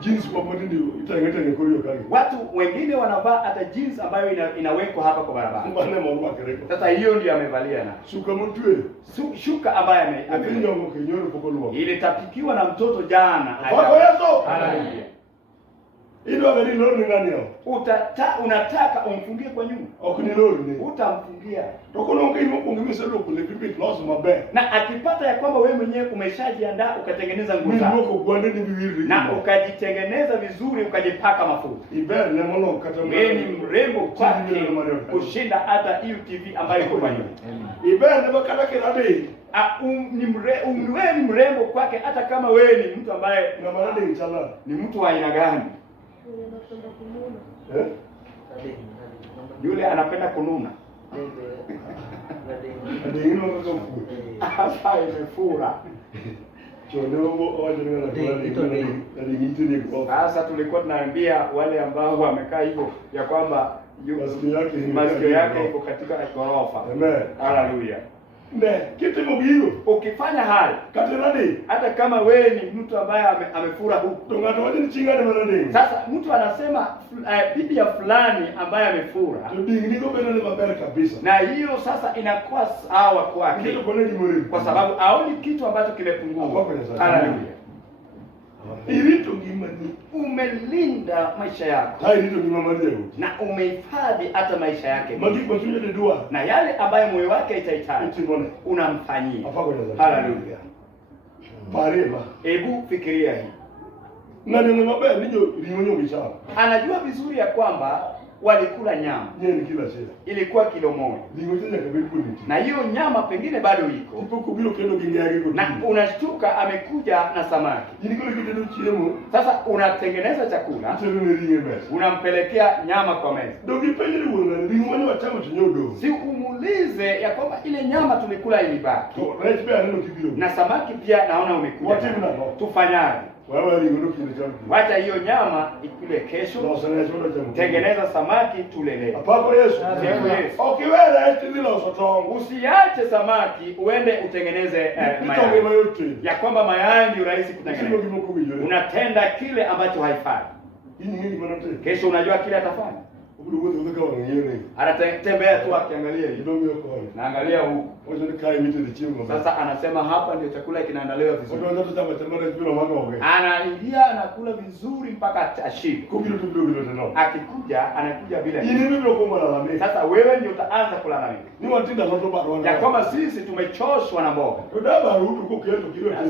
jeans kwa mwende ndio itangeta nyekoyo kage. Watu wengine wanavaa hata jeans ambayo inawekwa hapa kwa barabara. Mbane mwa kereko. Sasa hiyo ndio amevalia na. Shuka mtwe. Shuka ambaye amevalia ngoke nyoro pokolo. Ile tapikiwa na mtoto jana. Kwa Yesu. Haleluya. Ido agari lori ni ngani yao? Unataka umfungie kwa nyuma. Okuni lori ni. Utamfungia. Tokono ngai moko ngimese lo kule pipi loss mabe. Na akipata ya kwamba wewe mwenyewe umeshajiandaa ukatengeneza nguo zako. Mimi kwande ni biwili. Na ukajitengeneza vizuri ukajipaka mafuta. Iber na mono kata. Wewe ni mrembo kwake kushinda hata hiyo TV ambayo iko kwa nyuma. Iber na bakala kirade. Wewe ni mrembo kwake hata kama wewe ni mtu ambaye na marade inshallah. Ni mtu wa aina gani? Yule anapenda kununa. Hasa imefura. Sasa tulikuwa tunaambia wale ambao wamekaa hivyo ya kwamba masikio yake iko katika ghorofa. Amen. Haleluya. Ne, kitu mbigo. Ukifanya hali hata kama wewe ni mtu ambaye amefura huko. Tungato waje ni chingane marade. Sasa mtu anasema bibi ya fulani ambaye amefura. Ndingo bena ni mabaya kabisa. Na hiyo sasa inakuwa sawa kwake. Kwa sababu haoni kitu ambacho kimepungua. Haleluya. Irito gimani umelinda maisha yako. Hai irito gimani na umehifadhi hata maisha yake. Magi kwa shule de dua. Na yale ambayo moyo wake itahitaji unamfanyia. Haleluya. Parema. Hebu fikiria hii. Na neno mabaya nijo limonyo bichana. Anajua vizuri ya kwamba walikula nyama. Yeye kila shida. Ilikuwa kilo moja. Lingoteja kabisa kuniti. Na hiyo nyama pengine bado iko. Ipo bilo kendo kingi yake kwa. Na unashtuka amekuja na samaki. Ilikole kitendo chiemo. Sasa unatengeneza chakula. Unampelekea nyama kwa meza. Ndio kipende uone lingonya wa chama chenyodo. Si umuulize ya kwamba ile nyama tulikula ilibaki. Right pia neno kibilo. Na samaki pia naona umekuja. Tufanyaje? Wewe lingondo kile chama. Wacha hiyo nyama ikule kesho. Tengeneza samaki tulele. Apako Yesu. Okiwela etindilo sotongo. Usiache samaki uende utengeneze mayai. Ya kwamba mayai ndio rahisi kutengeneza. Unatenda kile ambacho haifai. Kesho unajua kile atafanya. Anatembea tu akiangalia hivi. Naangalia huko. Sasa anasema hapa ndio chakula kinaandaliwa vizuri. Anaingia anakula vizuri mpaka ashibe. Akikuja anakuja bila. Sasa wewe ndio utaanza kulalamika. Ya kwamba sisi tumechoshwa na mboga.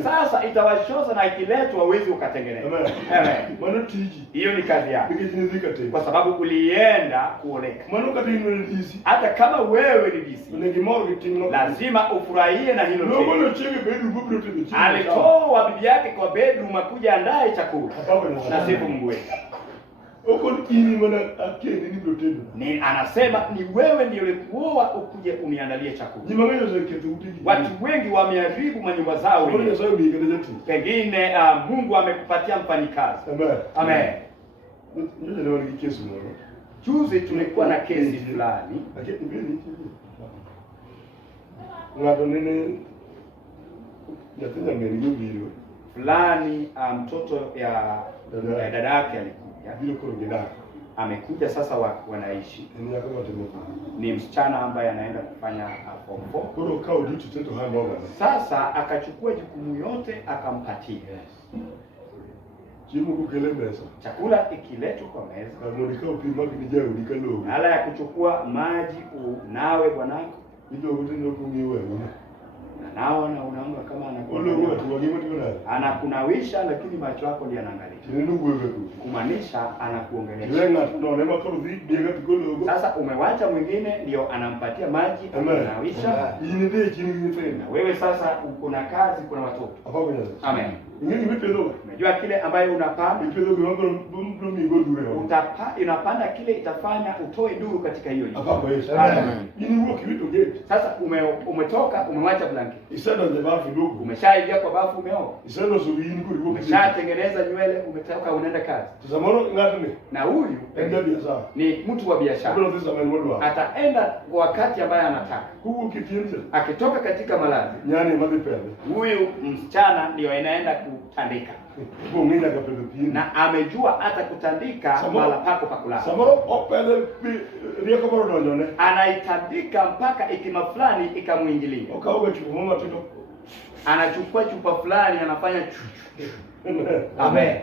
Sasa itawashoza na ikiletwa hawezi ukatengeneza. Amen. Hiyo ni kazi yako. Kwa sababu ulienda kuoleka. Hata kama wewe ni bisi. Lazima ufurahie na hilo tendo. Alitoa bibi yake kwa bedroom akuja andae chakula. Na sifu Mungu wetu. Ni anasema ni wewe ndio ulikuoa ukuje uniandalie chakula. Watu wengi wameharibu manyumba zao wenyewe. Pengine Mungu amekupatia mfanyikazi. Amen. Juzi tulikuwa na kesi fulani. Fulani mtoto ya dada yake alikuja. Amekuja sasa wanaishi. Ni msichana ambaye anaenda kufanya form 4. Sasa akachukua jukumu yote akampatia. Chakula ikiletwa kwa meza. Hala ya kuchukua maji unawe bwanako. Nao na unaomba kama anakunawisha lakini macho yako ndiyo yanaangalia. Kumaanisha anakuongelesha. Sasa umewacha mwingine ndio anampatia maji anakunawisha. Na wewe sasa kuna kazi, kuna watoto. Amen. Unajua kile ambayo unapanda. Unapanda kile itafanya utoe duru katika hiyo. Sasa umetoka umewacha blanket. Umeshaingia kwa kwa bafu umeoga. Isendo so yin ko riwo. Umeshatengeneza nywele, umetoka unaenda kazi. Tazamano ngatni. Na huyu Enda biashara. ni mtu wa biashara. Bado sasa mwenyewe. Ataenda kwa wakati ambaye anataka. Huko kitienze. Akitoka katika malazi, Nyani madipele. huyu msichana ndio anaenda kutandika. Kwa ngina kapele pini. Na amejua hata kutandika mala pako pa kulala. Samoro opele rieko baro donjone. Anaitandika mpaka ikima fulani ikamuingilia. Okauga chupa mama tito. Anachukua chupa fulani anafanya chuchu. Amen.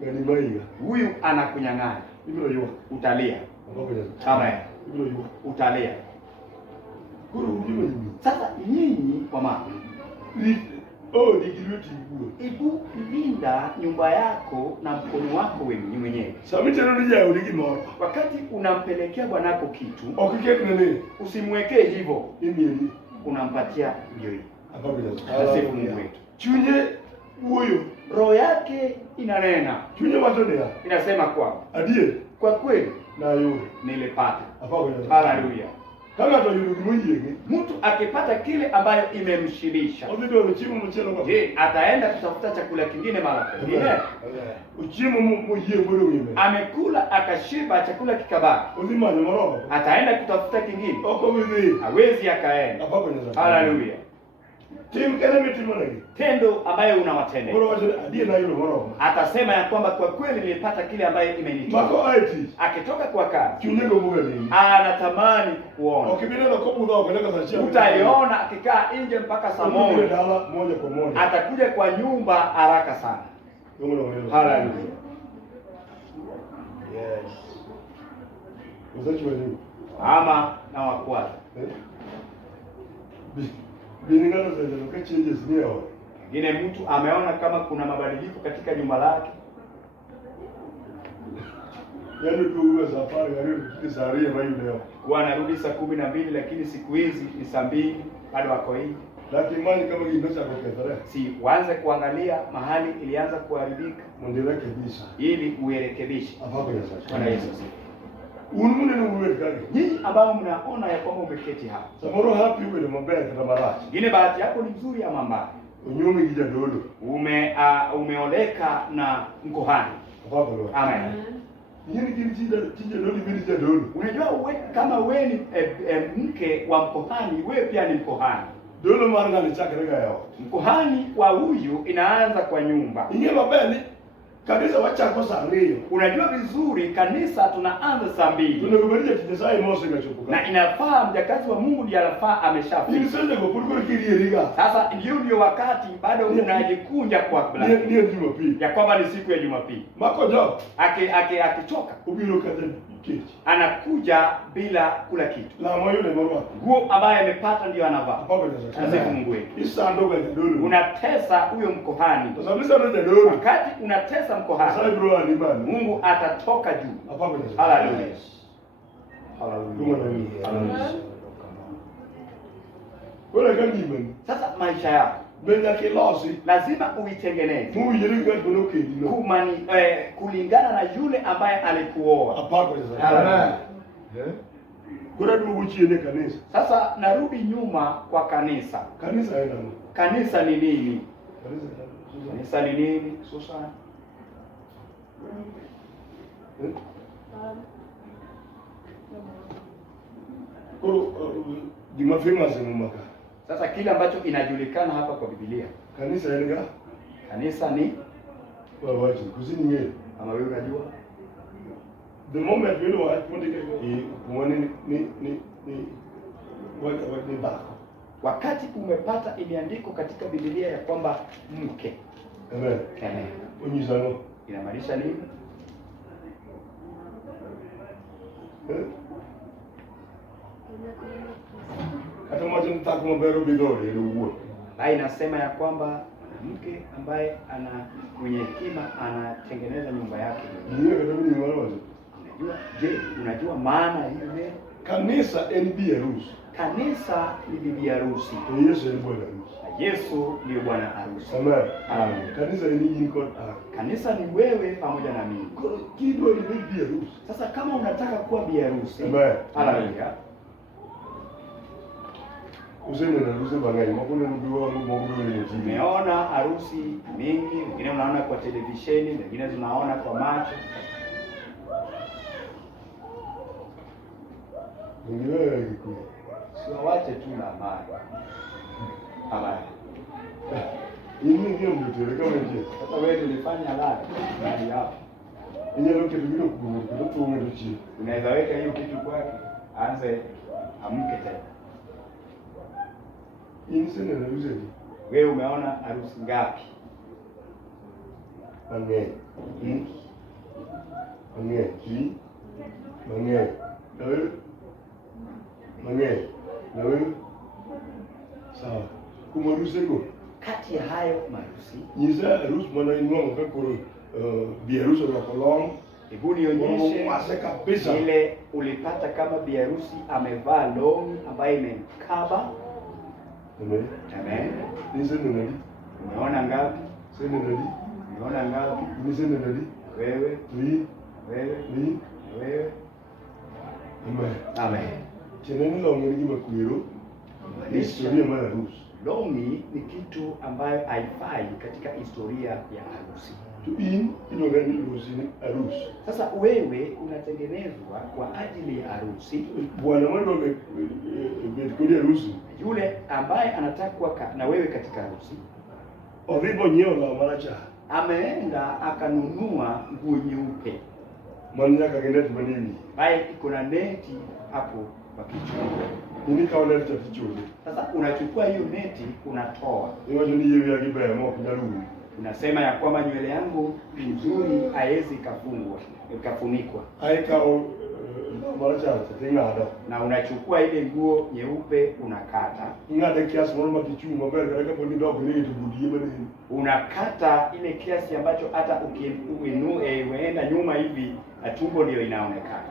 Gani maiga. Huyu anakunyang'anya. Ibiro yuwa. Utalia. Amen. Ibiro yuwa. Utalia. Kuru ibiro yuwa. Sasa nyinyi kwa mama, dikiluti iburo. Ibu linda nyumba yako na mkono wako wewe mwenyewe. Samitero nija uliki moro. Wakati unampelekea bwanako kitu, Okiketi nene. usimwekee hivyo. Ini. Unampatia ndio hiyo. Akabuja. Asifu Mungu wetu. Chunye uyo. Roho yake inanena. Chunye matondea. Inasema Adie. kwa kweli Na yo. nilipata. Akabuja. Haleluya. Kama toyuru mwenyewe. Mtu akipata kile ambayo imemshibisha, Ozido uchimu mchelo kwa. je, ataenda kutafuta chakula kingine mara pengine? Uchimu mwenyewe bure wime. Amekula akashiba, chakula kikabaki, Ozima ni moroba. ataenda kutafuta kingine? Oko wizi. Hawezi akaenda. Akabuja. Haleluya. Tim kana mitimu nagi. Tendo ambayo unawatendea, Moro wacho adie na yule moroba. atasema ya kwamba kwa kweli nilipata kile ambayo imenitoa. Mako aiti. Akitoka kwa kazi, Chunye go buga ni. anatamani kukuona. Okibina na kobu dao kwa kasa chia. Utaiona akikaa nje mpaka saa Moja moja. dala moja kwa moja. Atakuja kwa nyumba haraka sana. Haleluya. Yes. Uzachi wani. Ama na wakwaza. Biningana za ndio changes ni hao. Ngine mtu ameona kama kuna mabadiliko katika nyumba lake. Yaani tu safari gari kisaria mayu leo. Kwa anarudi saa 12 lakini siku hizi ni saa 2 bado wako hivi. Lakini mali kama kindocha kwa kethare. Si waanze kuangalia mahali ilianza kuharibika Mondela kabisa. ili uirekebishe. Hapo ya sasa. Bwana Yesu. Unumune ni uwe kage. Nyinyi ambao mnaona ya kwamba umeketi hapa. Samoro happy uwe mabaya kama marachi. Ngine bahati yako ni nzuri ama mbaya. Unyumi gija dolo. Umeoleka na mkohani. Hapo leo. Amen. Yini kinjida dolo bidi ja dolo. Unajua kama wewe ni mke wa mkohani, wewe pia ni mkohani. Dolo maranga ni chakaraga yao. Mkohani wa huyu inaanza kwa nyumba. Inge mabaya ni kanisa wachako saa ngeo. Unajua vizuri kanisa tunaanza saa 2. Tunakubalia kijasai mose ngachopuka. Na inafaa mjakazi wa Mungu ndiye anafaa ameshafika. Ili sasa kwa kuliko kirieriga. Sasa ndio wakati bado unajikunja kwa bla. Ndio Jumapili. Ya kwamba ni siku ya Jumapili. Mako job. Akichoka. Ubiro kaza kiti. Anakuja bila kula kitu. La moyo le marwa. Nguo ambaye amepata ndio anavaa. Hapo sasa. Asifu Mungu wetu. Isa ndoga ya dolo. Unatesa huyo mkohani. Sasa misa ndo dolo. Wakati unatesa mkohani, Sasa bro ni bani. Mungu atatoka juu. Hapo sasa. Haleluya. Haleluya. Haleluya. Wala gani mimi? Sasa maisha yako Benya kilosi. lazima uitengeneze. Mungu yeye kwa kedi. Kulingana na yule ambaye alikuoa. Hapo sasa. Amen. Kuna ndugu chiene kanisa. Sasa narudi nyuma kwa kanisa. Kanisa aenda. Kanisa ni nini? Kanisa. Kanisa ni nini? Susan. Juma famous mumaka. Sasa kile ambacho inajulikana hapa kwa Biblia. Kanisa yenga. Kanisa ni Wawaji kuzini ngine. ama wewe unajua? The moment you know what ni ni bako. Wakati umepata imeandikwa katika Biblia ya kwamba mke. Amen. Amen. Unyizano. Inamaanisha nini? Hata mmoja nitaka mbero bidori ile uwe. Na inasema ya kwamba mke ambaye ana mwenye hekima anatengeneza nyumba yake. Ni wewe ndio ni wale. Unajua maana ya hiyo neno? Kanisa ni bi harusi. Kanisa ni bibi harusi. Yesu ni bwana harusi. Yesu ndiye bwana harusi. Amen. Amen. Kanisa ni yini kwa Kanisa ni wewe pamoja na mimi. Kido ni bi harusi. Sasa kama unataka kuwa bi harusi. Amen. Haleluya. Useme na ruhusa bangai, makuna ndugu wangu ni TV. Umeona harusi mingi, wengine unaona kwa televisheni, wengine tunaona kwa macho. Ndio hiyo. Sio wache tu na amani. Amani. Ini ndio mdote kama nje. Sasa wewe ulifanya bali hapo. Ini leo kitu kidogo kukumbuka tu umedochi. Unaweza weka hiyo kitu kwake, aanze amke tena. Ini sasa na ruhusa. Wewe umeona harusi ngapi? Mange. Mange. Mange. Mange. Nawe. Sawa. Kumaruhusa go. Kati ya hayo marusi, Nyisa harusi mwana inua mkakoro biharusi wa kolong. hebu nionyeshe kabisa ile ulipata kama biharusi amevaa longi ambayo imemkaba. Amen. Amen. Niseme nani? Umeona ngapi? Sema nani? Umeona ngapi? Niseme nani? Wewe, Ni. wewe, Ni. wewe. Amen. Amen. Cheneni la ngeni makuiro. Historia mara harusi. Longi ni kitu ambayo haifai katika historia ya harusi. Tuin ino gani harusi ni harusi. Sasa wewe unatengenezwa kwa ajili ya harusi. Bwana mwana betkodi harusi. Yule ambaye anatakwa na wewe katika harusi, Oribo nyeo la maracha. ameenda akanunua nguo nyeupe. Manya kagenda manini. Bae iko na neti hapo kwa kichwa. Nini kaona cha kichwa. Sasa unachukua hiyo neti unatoa. Iwaje ni yeye ya kibaya mo kunyaru. Unasema ya kwamba nywele yangu ni nzuri, haiwezi ikafungwa, ikafunikwa. Aikao maracha tengada. Na unachukua ile nguo nyeupe unakata. Ngada kiasi mwana kichuma mbele katika poni ndogo ni tubudie bale. Unakata ile kiasi ambacho hata ukienda nyuma hivi tumbo ndio inaonekana.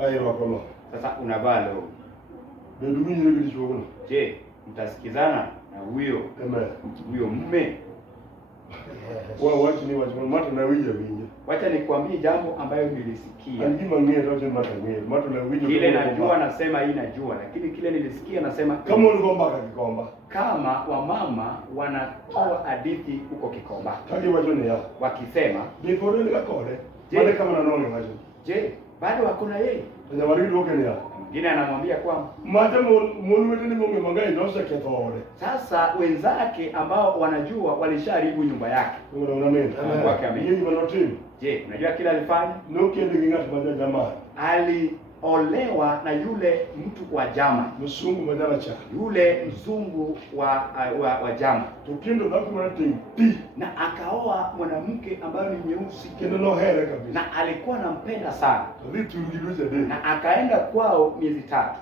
Ayo wakolo. Sasa unavaa leo. Ndio mimi nilichoona. Je, mtasikizana na huyo mume? Wacha ni wacha mata na wija vinja. Wacha nikwambie jambo ambayo nilisikia. Anjima ngine roje mata na wija. Kile najua nasema hii najua, lakini kile nilisikia nasema kama ulikomba Kikomba. Kama wamama wanatoa hadithi huko Kikomba. Kaki wacho ni ya. Wakisema, "Before ni kakole." Wale kama naona wacho. Je, bado wako na yeye? Ndio wali woke ni ya. Mwingine anamwambia kwamba Mata munu wetu ni mungu mangai nosa ketore. sasa wenzake ambao wanajua walisharibu nyumba yake. Unaona mimi. Wake amini. Yeye wanotini. Je, unajua kile alifanya? No kende ngati maja jamaa. Aliolewa na yule mtu wa Jama. Msungu madala cha. Yule mzungu wa Jama. Tukindo na kuma ti. Na akaoa mwanamke ambaye ni nyeusi. Kendo no hele kabisa. Na alikuwa anampenda sana. Vitu ngiluza de. Na akaenda kwao miezi 3.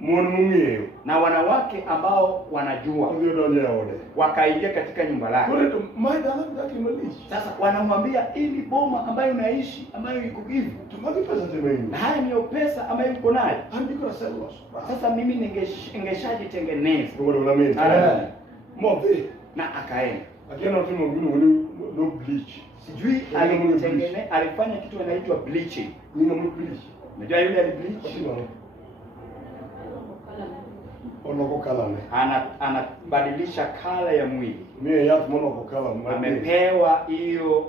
Muone mungeo. Na wanawake ambao wanajua Ndio ndio yaone. wakaingia katika nyumba lake. Kule tu madala zake malishi. Sasa wanamwambia ili boma ambayo unaishi ambayo iko hivi. Tumaki pesa temeni. Na haya niyo pesa ambayo uko nayo. Andiko la selwas. Sasa mimi ningeshaji Kwa una mimi. Mobe. Na akaenda. Akiona tu mwingine no bleach. Sijui alifanya kitu inaitwa bleaching. Ni no bleach. Unajua yule alibleach? Onoko kala ne. Anabadilisha kala ya mwili. Mimi yapo monoko kala. Amepewa hiyo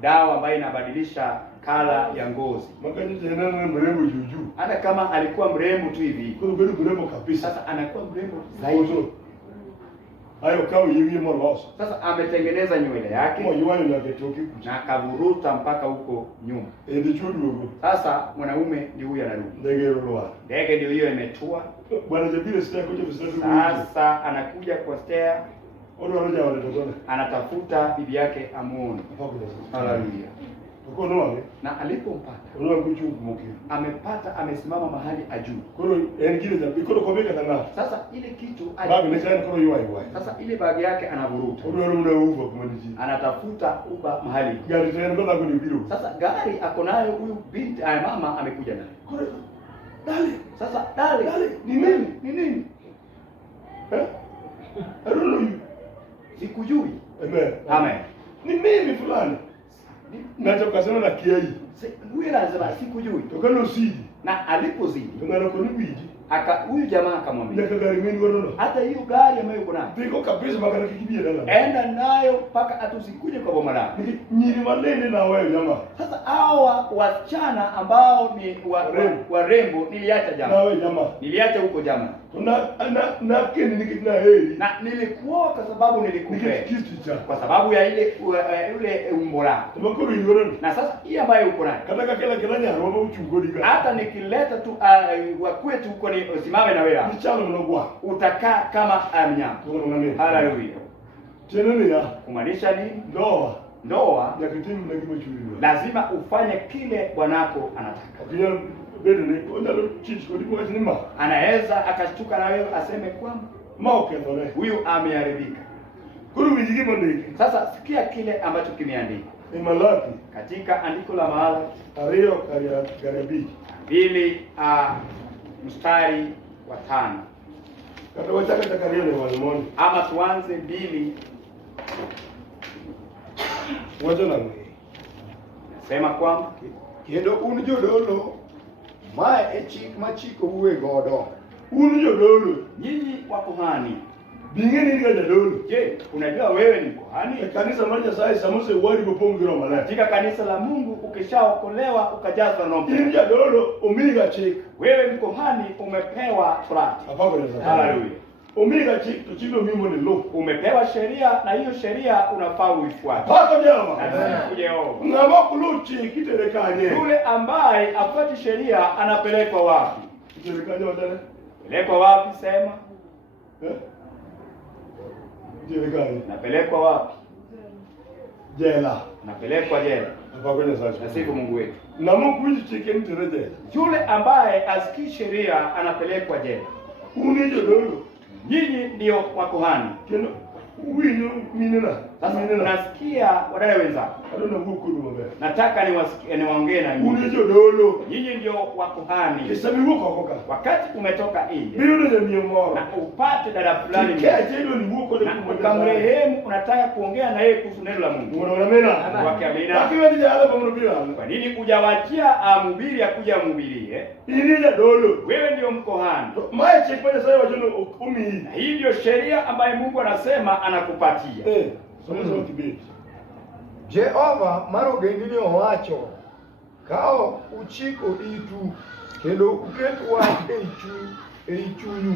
dawa ambayo inabadilisha kala ya ngozi. Makaji tena na mrembo juju. Hata kama alikuwa mrembo tu hivi. Kwa kweli mrembo kabisa. Sasa anakuwa mrembo zaidi. Hayo kao yeye molosa. Sasa ametengeneza nywele yake. Kwa yuani na ketoki kucha. Na akavuruta mpaka huko nyuma. Ndio chudu. Sasa mwanaume ndio huyu anarudi. Ndege roa. Ndege ndio hiyo imetua. Bwana Jabir sita kuja visatu. Sasa anakuja kwa stair. Ono anaja wale totona. Anatafuta bibi yake amuone. Haleluya. Uko noa. Na alipompata. Unaona kuchungu mukio. Amepata amesimama mahali ajuu. Kono engine za bikono komeka tanga. Sasa ile kitu babu ni sana kono yuai. Sasa ile bagi yake anavuruta. Unaona uva kumalizi. Anatafuta uba mahali. Gari tena ndo lako ni bilo. Sasa gari ako nayo huyu binti mama amekuja nayo. Kono. Dale. Sasa dale. Ni nini? Ni nini? I don't know you. Sikujui. Amen. Amen. Ni mimi fulani. Na tukasema na kiai. Huyu anasema sikujui. Tokana usidi. Na alipozidi. Tungana kwa nibiji. Huyu jamaa akamwambia, Ndaka gari mimi ngono. hata hiyo gari ambayo uko nayo Ndiko kabisa magana kikibia dala. enda nayo mpaka hata usikuje kwa boma lako. Nyiri malene na wewe jamaa. Sasa hawa wasichana ambao ni warembo niliacha Na jamaa. wewe jamaa. Niliacha huko jamaa. Na keni nikina heri. Na nilikuoa kwa sababu nilikupenda. Nikikitu cha. Kwa sababu ya ile umbo lako. Tumekuru ingoroni. Na sasa hii ambayo uko nayo. Kataka kila nyarwa uchungodi Hata nikileta tu wakwetu huko ni usimame na wewe. Nichalo mnogwa. Utakaa kama mnyama. Haleluya. Tena ni ya. Kumaanisha nini? Ndoa. Ya kitimu na kimechuri. Lazima ufanye kile bwanako anataka. Akija bado ni ndalo chichi kwa ndipo nima. Anaweza akashtuka na wewe aseme kwamba Mauke tole. huyu ameharibika. Kuru wijigi mondiki. Sasa sikia kile ambacho kimeandikwa. Ni Malaki. Katika andiko la Malaki Ario Garabi. 2 mstari wa 5. Kata wachaka takariele walimoni. Ama tuanze 2. Wacha na mwe. Sema kwamba kendo un jodolo ma e chik machiko uwe godo. Un jodolo. Nyinyi wakuhani. Bingeni ni jodolo. Je, unajua wewe ni kuhani? Kanisa manja sai samuse wali kupongiro malaki. Katika kanisa la Mungu ukishaokolewa ukajazwa na Roho. Ni jodolo umiga chik. Wewe mkohani umepewa torati. Apako ni Haleluya. Umiga chik tuchindo mimo ni lo. Umepewa sheria na hiyo sheria unafaa uifuate. Apako jama. Kujeo. Ngama kuluchi kitelekanye. Yule ambaye afuati sheria anapelekwa wapi? Kitelekanye wadale. Pelekwa wapi sema? Kitelekanye. Napelekwa wapi? Jela. Napelekwa jela. Apako ni sasa. Nasifu Mungu wetu. Na Mungu hichi chicken tereje. Yule ambaye asikii sheria anapelekwa jela. Uni jodolo. Nyinyi ndio wakuhani. Kendo winyo minena. Sasa nasikia wadada wenzako. Adona hukuru mabe. Nataka niwaongee na nyinyi. Uni jodolo. Nyinyi ndio wakuhani. Kisami huko koka. Wakati umetoka nje Biyo na miomoro. na upate dada fulani Kikeje ni huko na ukamrehemu, unataka kuongea na yeye kuhusu neno la Mungu. Unaona Wakiamina. Lakini ndio yale pamrubira. Kwa nini hujawachia mhubiri akuja mhubirie? Ini jodolo. Wewe ndio mkohani. Mae chekpanya sasa wajono umi. Na hii ndio sheria ambayo Mungu anasema anakupatia. Somo kibeti. Jehova marogendini owacho kao uchiko itu kendo uket wach e chunyu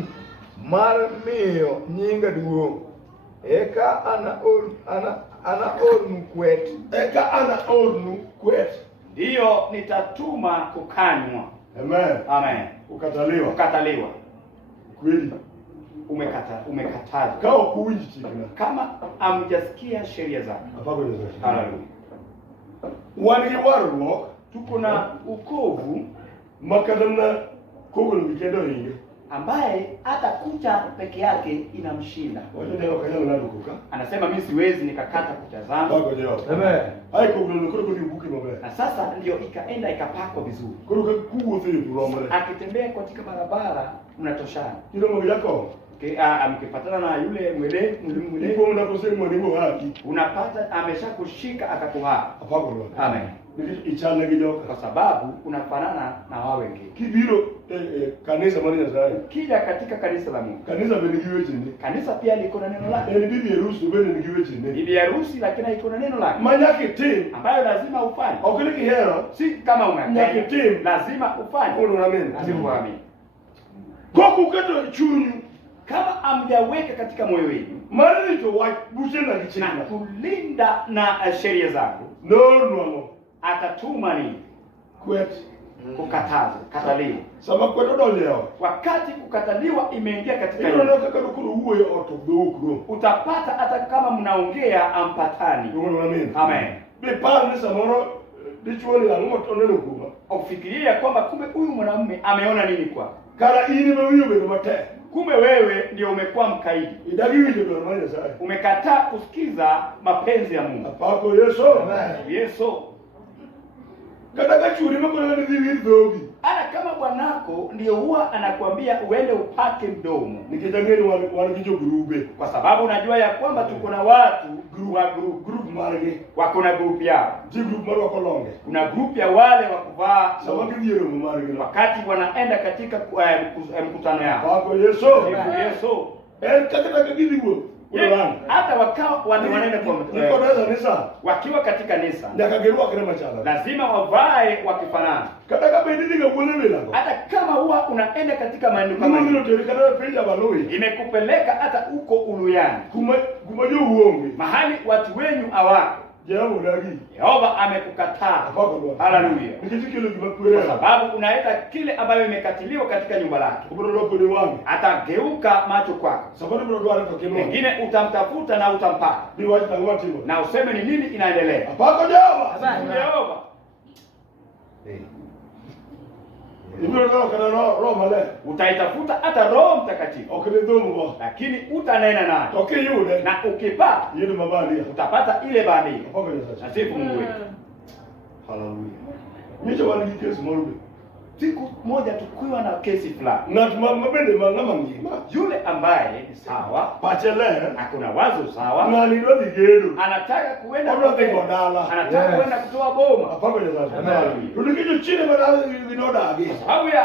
mar miyo nyinga duong'. Eka ana ornu kwet. Ndiyo nitatuma kukanywa. Amen. Amen. Ukataliwa. Kweli. Umekatazwa. Kao kuinji chikina. Kama amjasikia sheria zake. Apako ni sasa. Haleluya. Wani warwo Tuko na ukovu makadana kogo nikendo hinge. ambaye hata kucha peke yake inamshinda. Waje leo kanya na dukuka. Anasema mimi siwezi nikakata kucha zangu. Apako leo. Amen. Ai kogo nikoro kodi buki mabe. Na sasa ndio ikaenda ikapakwa vizuri. Koro kuwo thiri tulomre. Akitembea katika barabara mnatoshana. Kilo mo yako. Mkipatana na yule mwele Ipo mnaposema ni haki. unapata ameshakushika akakuhaa. Apako leo. Amen. Ichana kijoka. Kwa sababu unafanana na wao wengine. Kibiro kanisa mali ya zai. Kija katika kanisa la Mungu. Kanisa benigiwe chini. Kanisa pia liko na neno lake. Bibi harusi benigiwe chini. Bibi harusi lakini iko na neno lake. Manyake tim Ambayo lazima ufanye. okiliki hero Si kama unataka. Nyakitim. Lazima ufanye. unaamini. Lazima uamini. Koku kato chunyu. Kama hamjaweka katika moyo wenu Mali to wa buchena na kichina. kulinda na sheria zake, No. atatuma ni Kwet. kataliwa. Sama kweto doleo. Wakati kukataliwa imeingia katika Ino hiyo, na kaka kuru uwe oto do. utapata hata kama mnaongea ampatani. Unaamini. Amen. Be pa ni samoro dichwoni la ngoto neno kuma. Ufikiria kwamba kumbe huyu mwanamume ameona nini kwako. Kala ini mawiyo be mate. Kumbe wewe ndio umekuwa mkaidi. Idagi wije be mali sai. Umekataa kusikiza mapenzi ya Mungu. Apako Yesu. Yesu. Kadaka churi makona ni dhidhogi. Hata kama bwanako ndio huwa anakuambia uende upake mdomo. Nikijangeni wanakijo grube. Kwa sababu unajua ya kwamba tuko na watu group marge. Wako na group yao. Ji group maro kolonge. Kuna group ya wale wa kuvaa sababu ndio marge. Wakati wanaenda katika mkutano yao. Wako Yesu. Yesu. Katika kidigo. Hata wakao wanaenda kwa nisa. Wakiwa katika nisa. Nyakagerwa kile machala. Lazima wavae wakifanana. Kadaka bedini ngabule bila. Hata kama huwa unaenda katika maeneo kama hiyo. Ndio kadaka peja baloi. Imekupeleka hata uko uluyani. Kumajo uongo. Mahali watu wenyu hawako. Yehova amekukataa. Haleluya. Kwa sababu unaenda kile ambayo imekatiliwa katika nyumba lake. Atageuka macho kwako. Pengine utamtafuta na utampata. Na useme ni nini inaendelea. Yehova. Utaitafuta hata Roho Mtakatifu. Lakini utanena naye. Na ukipata utapata ile bandia. Nasifu Mungu wetu. Haleluya. Siku moja tukiwa na kesi fulani. Yule ambaye ni sawa, hakuna wazo sawa, anataka kuenda anataka kuenda kutoa boma. Sababu ya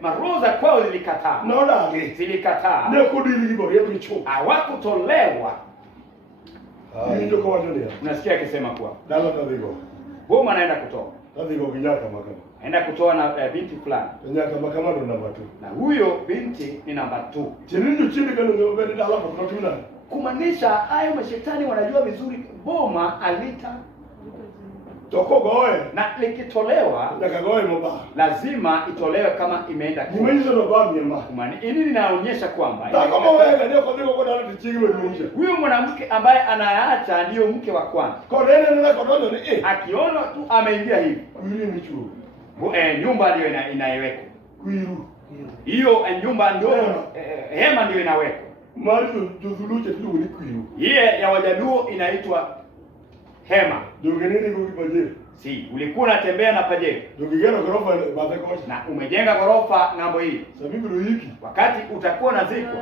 maroza kwao zilikataa. Hawakutolewa. Unasikia akisema kwa boma anaenda kutoa. Aenda kutoa na binti fulani. Na huyo binti ni namba 2. Kumaanisha hayo mashetani wanajua vizuri boma alita na likitolewa lazima itolewe kama imeenda. Hili linaonyesha kwamba huyo mwanamke ambaye anaacha ndio mke wa kwanza. Akiona tu ameingia hivi, nyumba ndio inaiwekwa. Hiyo nyumba ndio hema ndio inawekwa. Hiyo ya Wajaluo inaitwa hema. Si, ulikuwa unatembea na pajero. Na umejenga ghorofa ng'ambo hii. Wakati utakuwa nazikwa,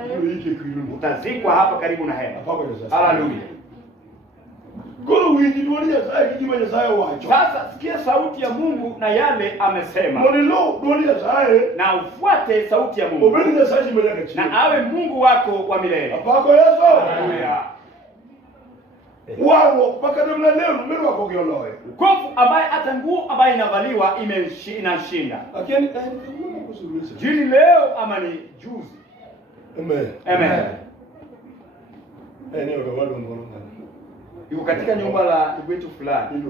utazikwa hapa karibu na hema. Haleluya. Sasa sikia sauti ya Mungu na yale amesema. Na ufuate sauti ya Mungu. Na awe Mungu wako wa milele. Haleluya. Kofu ambaye hata nguo ambaye inavaliwa inashinda. Jini leo ama ni juzi. Amen. Yuko katika nyumba la wetu fulani.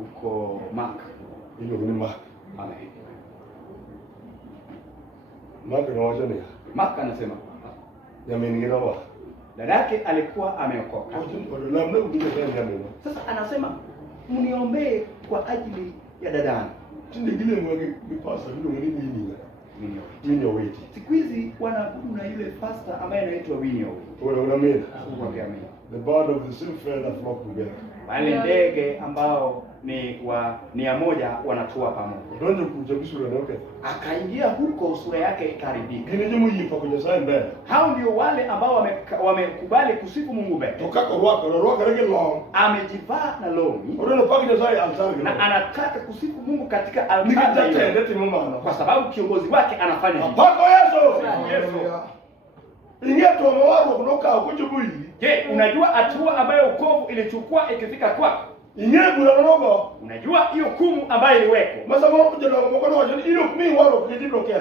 Uko Mark. Amen. Mark anasema dadake alikuwa ameokoka. Sasa anasema mniombee kwa ajili ya dadangu. Siku hizi wanaabudu na yule pastor ambaye anaitwa Winnie. The bird of the same feather flock together. Wale ndege ambao ni wa 100 wanatua pamoja. Akaingia huko, sura yake ikaribika. Hao ndio wale ambao wamekubali kusifu Mungu mbele. Amejivaa na longi. Na anataka kusifu Mungu katika altari. Kwa sababu kiongozi wake anafanya hivyo. Je, unajua hatua ambayo ukovu ilichukua ikifika kwako? Unajua hiyo hukumu ambayo iliwekwa.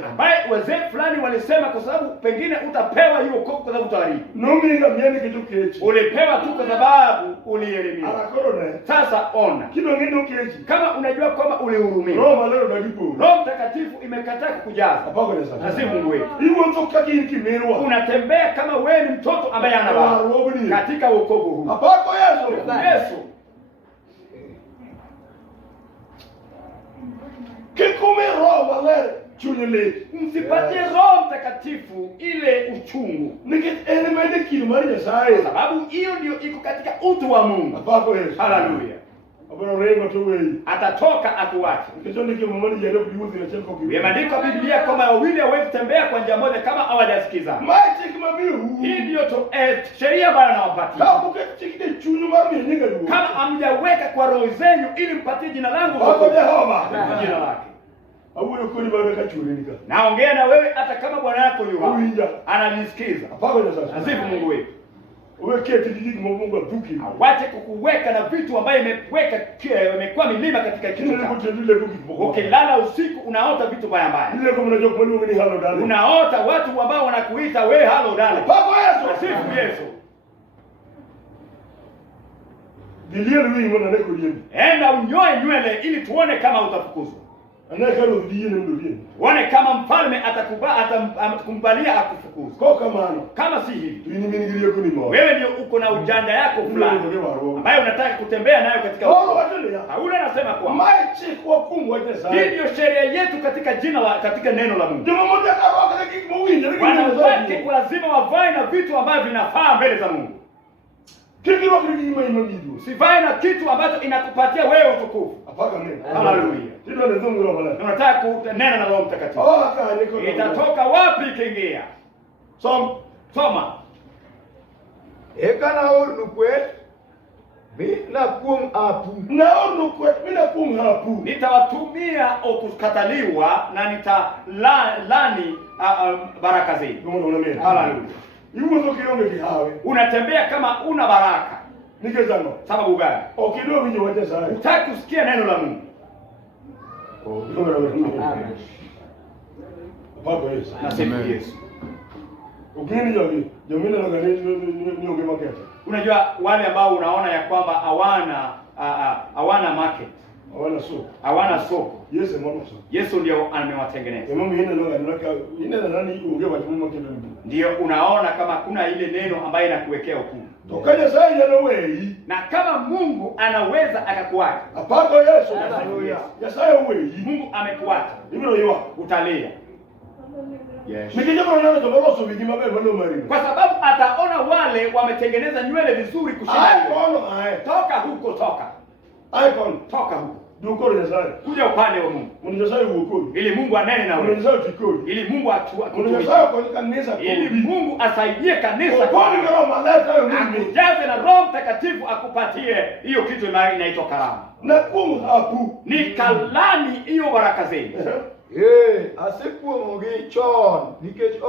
Ambaye wazee fulani walisema kwa sababu pengine utapewa hiyo hukumu kwa sababu utaharibu. Ulipewa tu kwa sababu ulielimiwa. Sasa ona. Kama unajua kwamba ulihurumiwa. Roho Mtakatifu imekataa kukujaza. Asi Mungu wetu. Unatembea kama wewe ni mtoto ambaye anabaa katika wokovu huu. Yesu. Msipatie Roho Mtakatifu ile uchungu. Sababu hiyo ndio iko katika utu wa Mungu. Haleluya. atatoka akuache. Kesho mama yale kuliuzi na cheko Imeandikwa Biblia kwamba wawili hawezi tembea kwa njia moja kama hawajasikiza. Hii ndio sheria Bwana anawapatia. Kama hamjaweka kwa roho zenu ili mpatie jina langu kwa jina lake. Naongea na wewe hata kama bwana yako yuko ananisikiza. Asifu Mungu wetu. Wache kukuweka na vitu ambaye imekuwa milima katika kichwa chako. Ukilala usiku unaota vitu mbaya mbaya. Unaota watu ambao wanakuita wewe halo dale. Asifu Yesu. Enda unyoe nywele ili tuone kama utafukuzwa. Wane kama mfalme atakumbalia akufukuza. Kama si hivi, wewe ndio uko na ujanja yako fulani ambaye unataka kutembea nayo katika hauna nasema kwa hii ndio sheria yetu katika katika neno la Mungu. Wanawake lazima wavae na vitu ambavyo vinafaa mbele za Mungu. Usivae na kitu ambacho inakupatia wewe utukufu. Haleluya. Unataka kunena na Roho Mtakatifu. Itatoka wapi kiingia? Soma. Ekana ornukwet mina kum apu. Nitawatumia okukataliwa na nitalani baraka zenu. Haleluya. Unatembea kama una baraka. Sababu gani? Utaki kusikia neno la Mungu. Nasifu Yesu. Unajua wale ambao unaona ya kwamba hawana market. Hawana soko. Yesu ndio amewatengeneza. Ndio unaona kama kuna ile neno ambayo inakuwekea hukumu. Na kama Mungu anaweza akakuacha. Mungu amekuacha. Utalia. Yes. Kwa sababu ataona wale wametengeneza nywele vizuri kushinda. Toka huko, toka. Toka huko. Kuja upande wa Mungu. Ili Mungu anene na wewe. Ili Mungu ili Mungu asaidie kanisa. Akujaze na Roho Mtakatifu akupatie hiyo kitu inaitwa karama. Ni kalani hiyo baraka zenu. Asekuo mogi chon nikech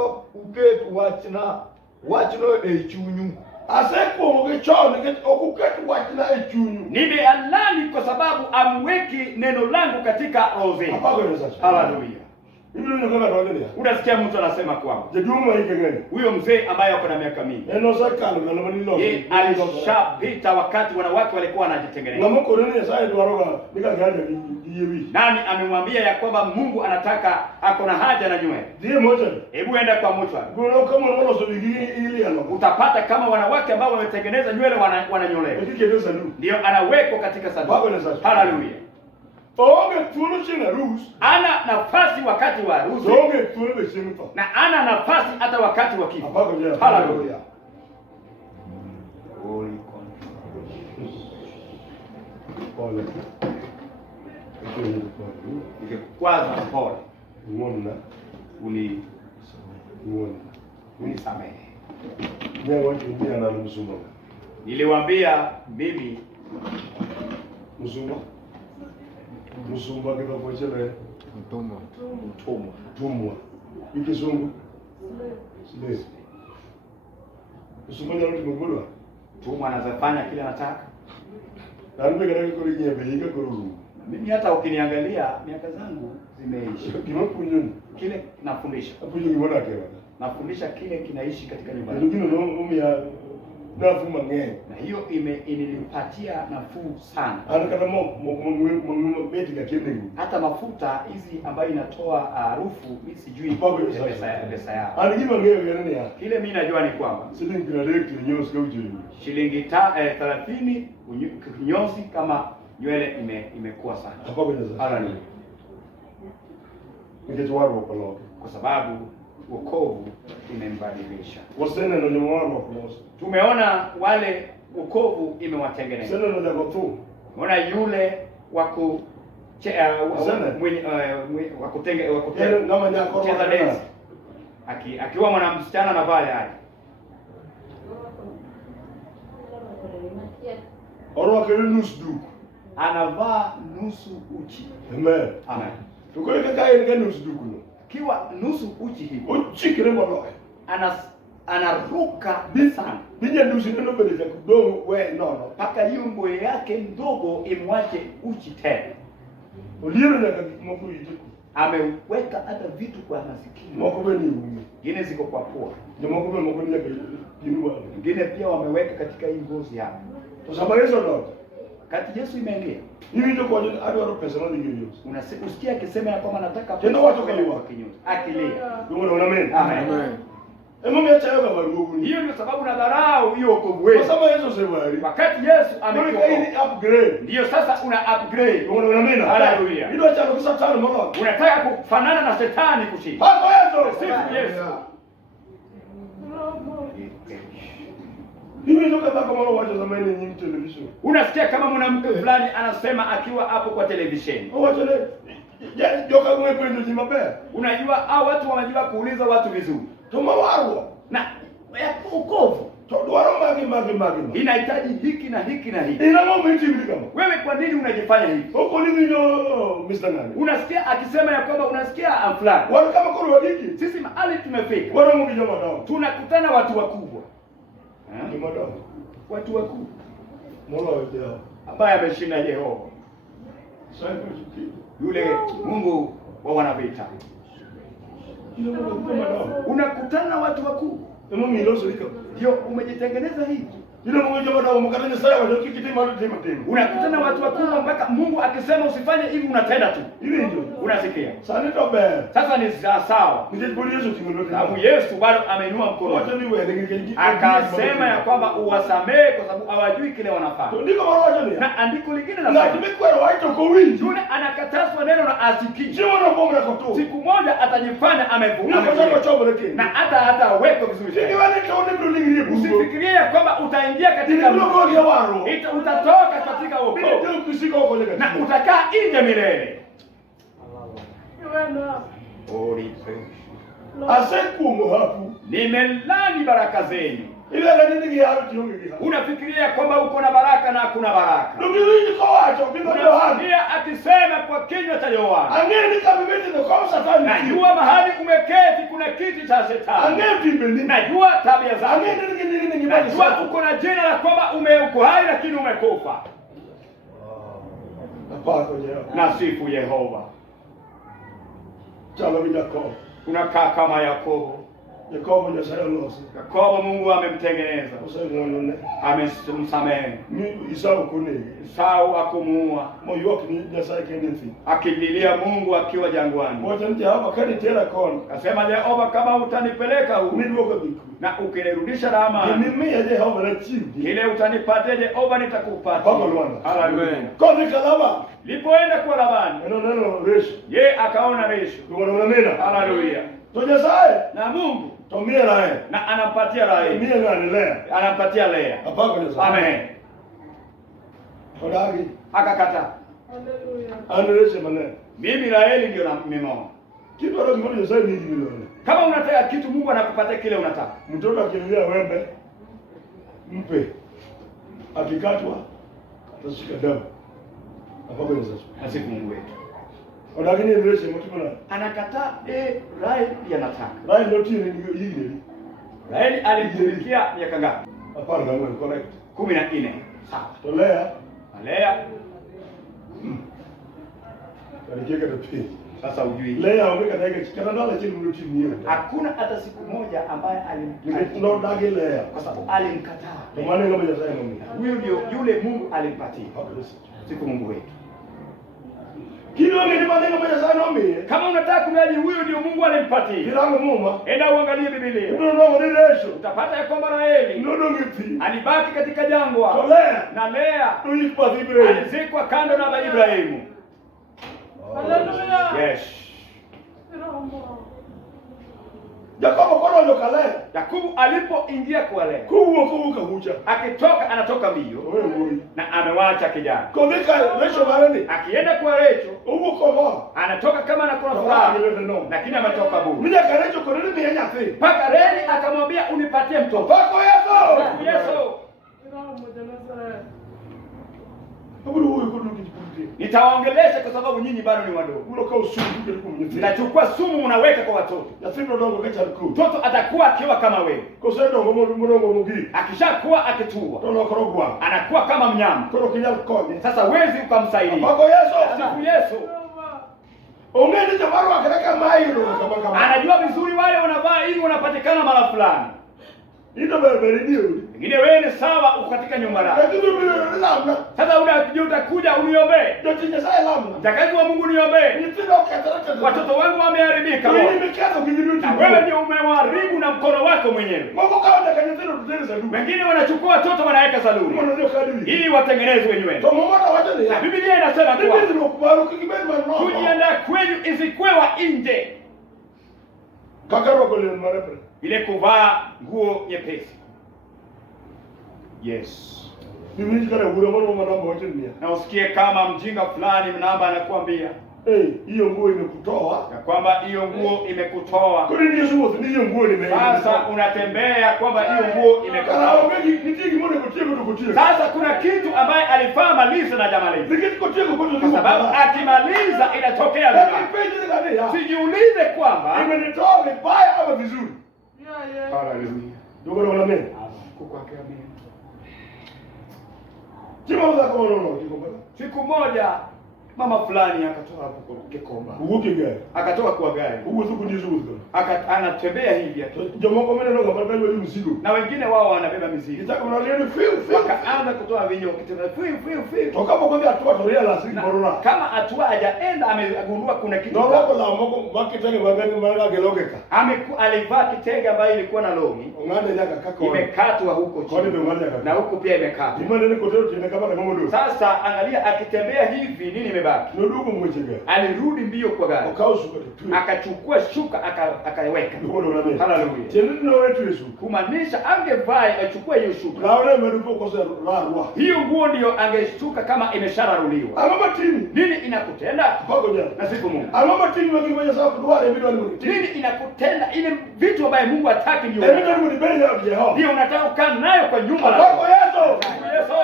uket wachno e chunyu. Nimealani kwa sababu amweki neno langu katika roho zenu. Haleluya. Unasikia mtu anasema kwamba huyo mzee ambaye ako na miaka mingi yeye alishapita wakati wanawake walikuwa wanajitengeneza. Nani amemwambia ya kwamba Mungu anataka ako na haja na nywele? Hebu enda kwa mochwa. Utapata kama wanawake ambao wametengeneza nywele wananyolewa. Ndio anawekwa katika sanduku. Haleluya. Ana nafasi wakati wa harusi. Na ana nafasi hata wakati wa kifo. Haleluya. Kwanza pole. Unisamehe. Niliwaambia mimi Musumba kwa pochele mtumwa ikizungu slave Musumba ndio mtumwa mtumwa anazafanya kile anataka. Nani mgeni kwa yeye beiga kururu. Mimi hata ukiniangalia miaka zangu zimeisha. Kile nafundisha. Nafundisha kile kinaishi katika nyumba. Na hiyo inilipatia nafuu sana. Hata mafuta hizi ambayo inatoa harufu mimi sijui pesa yao. Kile mimi najua ni kwamba shilingi 30 kinyozi kama nywele imekuwa sana. Haleluya. Kwa sababu wokovu imembadilisha. Wasene ndio mwana wa Tumeona wale wokovu imewatengeneza. Unaona yule wa kucheza dance akiwa mwanamsichana na pale haya orwakele nusu duku, anavaa nusu uchi. Amen. Amen. Tukoleke kae ni nusu duku no. Kiwa nusu uchi hivi. Uchi kile mbona? Anaruka sana. Nije nusu ndio mbele ya kudomo we no. Paka hiyo nguo yake ndogo imwache uchi tena. Uliona na mko yiji. Ameweka hata vitu kwa masikio. Mko beni umi. Ngine ziko kwa pua. Ndio mko ni ya kinuwa. Ngine pia wameweka katika hii ngozi hapa. Sasa Yesu ndo. Kati Yesu imeingia. Hivi ndio kwa nini adwaro pesa na nyingi hiyo. Unasikia akisema ya kwamba nataka tena watu kwa kinyume. Akilia. Ndio amen. Amen. Mimi acha yoga marugu. Hiyo ndio sababu na dharau hiyo wokovu wetu. Kwa sababu Yesu sema wakati Yesu amekuwa upgrade. Ndio sasa una upgrade. Ndio amen. Haleluya. Ndio acha kwa satani mbona? Unataka kufanana na shetani kushinda. Hapo Yesu. Sifu Yesu. Hivi ndio kama wacha zamani nyinyi television. Unasikia kama mwanamke fulani anasema akiwa hapo kwa televisheni. Wacha leo. Joka mwependo ni mabaya. Unajua hao watu wanajua kuuliza watu vizuri. Tumawarwa. Na ya ukovu. Tudwaro magi. Inahitaji hiki na hiki na hiki. Ina mambo hivi kama. Wewe kwa nini unajifanya hivi? Huko nini ndio Mr. Nani? Unasikia akisema ya kwamba unasikia fulani. Wale kama kwa wadiki. Sisi mahali tumefika. Wale mungu jamaa dao. Tunakutana watu wakubwa. Jamaa dao. Watu wakubwa. Mola wao. Ambaye ameshinda Yehova. Sasa yule Mungu wa wanavita. Unakutana watu wakubwa. Mimi nilozulika. Ndio umejitengeneza hivi. Yule Mungu jamaa dao mkatanya sawa ndio kikitima ndio tema. Unakutana watu wakubwa mpaka Mungu akisema usifanye hivi unatenda tu. Hivi ndio. Unasikia? Sasa ndio baya. Sasa ni sawa. Nijibuli Yesu kimweleza. Sababu Yesu bado ameinua mkono. Wacha niwe ningine. Akasema ya kwamba uwasamehe kwa sababu hawajui kile wanafanya. Ndiko wacha ni. Na andiko lingine na tumekwenda waito kwa wingi. Yule anakatazwa neno na asikii. Sio wana pombe kwa tu. Siku moja atajifanya amevuka. Na hata weko vizuri. Sio wale taone mtu lingine. Usifikirie ya kwamba utaingia katika mlogo ya waro. Utatoka katika wokovu. Ndio kusika huko leka. Na utakaa nje milele. Asekumu hapo. Nimelani baraka zenu. Ile la nini ya hapo yonge. Unafikiria kwamba uko na baraka na hakuna baraka. Ndio kwa wacho bila Yohana. Pia akisema kwa kinywa cha Yohana. Angeni kama mimi ndio kwa satani. Najua mahali umeketi kuna kiti cha shetani. Angeni mimi. Najua tabia zako. Angeni nini najua uko na jina la kwamba uko hai lakini umekufa. Nasifu Yehova. Chalo Yakobo. Unakaa kama Yakobo. Yakobo ni sayo losi. Yakobo Mungu amemtengeneza. Amemsamehe. Ni Isau kuni. Isau akumuua. Moyo wake ni Nyasaye kendefi. Akililia Mungu akiwa jangwani. Moja nje hapa kani tena kona. Akasema Jehova kama utanipeleka huko. Mimi wako biku. Na ukinirudisha na amani. Mimi ya Jehova na chibi. Kile utanipatia Jehova nitakupata. Baba Lwana. Haleluya. Kwa kalaba. Lipoenda kwa Labani. Neno resho. Ye akaona resho. Tunaona neno. Haleluya. Nyasaye na Mungu tomia naye na anampatia Raheli. Mimi ngani Lea. Anampatia Lea. Hapana Nyasaye. Amen. Hodari. Akakataa. Haleluya. Anereshe maneno. Mimi Raheli ndio nimeoa. Kitu lazima Nyasaye ni milioni. Kama unataka kitu Mungu anakupatia kile unataka. Mtoto akilia wembe mpe. Akikatwa atashika damu. Hapana Nyasaye. Asifu Mungu wetu. Odagini ndreshe mtumana. Anakataa Raheli anataka. Raheli ndio tini hili. Raheli alimtumikia miaka ngapi? Hapana kama correct. 14. Sawa. Lea. Lea. Alikeka tapi. Sasa ujui. Lea omeka daika chikana ndala chini ndio tini hiyo. Hakuna hata siku moja ambaye Ndio dagi Lea kwa sababu alimkataa. Kwa maana ngoma ya Nyasaye mimi. Huyo ndio yule Mungu alimpatia. Siku Mungu wetu. Kilo ngeni maneno moja sana mimi. Kama unataka kujaji huyo ndio Mungu alimpatia. Kilango muma. Enda uangalie Biblia. Ndio ndio utapata ya kwamba Raheli ndio ngipi. Alibaki katika jangwa. Tolea. Na Lea Tulipa Ibrahimu. alizikwa kando na Ibrahimu. Haleluya. Yes. Jakobo kono lokale. Yakobo alipoingia kuwalea, Kuka hucha. akitoka anatoka mbio na amewacha kijana. Kodika Recho barani. Akienda kwa Recho, Komo. anatoka kama anakuwa furaha, lakini ametoka bure. Mija Recho kono ni nyathi. Paka Reni akamwambia unipatie mtoto. Pako Yesu. Yesu. Abulu huyu kono kijipunde. Nitawaongelesha kwa sababu nyinyi bado ni wadogo. Uloka usumu kwa mnyezi. Nitachukua sumu unaweka kwa watoto. Yasinda dongo kacha ku. Mtoto atakuwa akiwa kama wewe. Kosendo ngomo mugi. Akishakuwa akitua, Tono korogwa. anakuwa kama mnyama. Kono kinyal koni. Sasa wezi ukamsaidia. Pako Yesu. Sifu Yesu. Ongeni jamaru akaleka mai ndo kama. Anajua vizuri wale wanavaa ili wanapatikana mara fulani. Ito berberi ndio. Wengine wewe ni sawa uko katika nyumba lako. Lakini mimi lamna. Sasa utakuja uniombee. Ndio tinja sai lamna. Mtakazi wa Mungu niombee. Nitindo katarata. Watoto wangu wameharibika. Mimi nimekaza kujirudia. Na wewe ndio umewaharibu na mkono wako mwenyewe. Mungu kaona kanyezero tutengeneza ndugu. Wengine wanachukua watoto wanaweka saluni. Mbona ndio kadiri? Ili watengenezwe wenyewe. Tomo mwana wacha ni. Na Biblia inasema Mimi kwa ndio kubaru kikibeni mwana. kujiandaa kwenu isikwe wa nje. Kakaro kule marepre. Ile kuvaa nguo nyepesi. Yes. Mimi nikana ule mwana mwana mmoja ni. Na usikie kama mjinga fulani mnamba anakuambia, Hiyo nguo imekutoa. ya kwamba hiyo nguo imekutoa. Kuni ndio sio ndio nguo nimekutoa. Sasa unatembea kwamba hiyo nguo imekutoa. Kana ongea nitiki mbona kutia. Sasa kuna kitu ambaye alifaa maliza na jamaa letu. Nikikutia Kwa sababu akimaliza inatokea vibaya. Sijiulize kwamba imenitoa vibaya ama vizuri. haleluya. Ndio wala mimi. Kukwakea mimi. Siku moja mama fulani akatoka hapo Kikomba. Uwoke gari. Akatoka kwa gari. Uwoke kunjizo uzo. Anatembea hivi atu. Jamaa kwa mimi ndio kama ndio mzigo. Na wengine wao wanabeba mizigo. Kitaka unalieni fiu. Wakaanza kutoa vinyo kitembea fiu. Toka hapo kwanza atua toria la sisi corona. Kama atua hajaenda amegundua kuna kitu. Ndio hapo la moko wakitenge magani mara gelogeka. Alivaa kitenge ambayo ilikuwa na longi. Ngande nyaka kako. Imekatwa huko chini. Kwani ndio ngande nyaka. Na huko pia imekatwa. Imani ni kotero tena kama kama ndio. Sasa angalia akitembea hivi nini imebaki? Ndio ndugu mwechega. Alirudi mbio kwa gari. Ukausuka tu. Akachukua shuka akaiweka. Ndio ndo nani. Haleluya. Tena ndio wetu Yesu. Kumaanisha angevaa achukue hiyo shuka. Naona mmerupo kwa sababu rarwa. Hiyo nguo ndio angeshtuka kama imeshararuliwa. Alama tini. Nini inakutenda? Pako jana. Na siku Mungu. Alama tini wakifanya sawa kuduare video ni mtini. Nini inakutenda ile vitu ambayo Mungu hataki ndio. Ndio ni mbele ya Jehova. Ndio unataka kukaa nayo kwa nyumba Pako lako. Yesu. Yesu.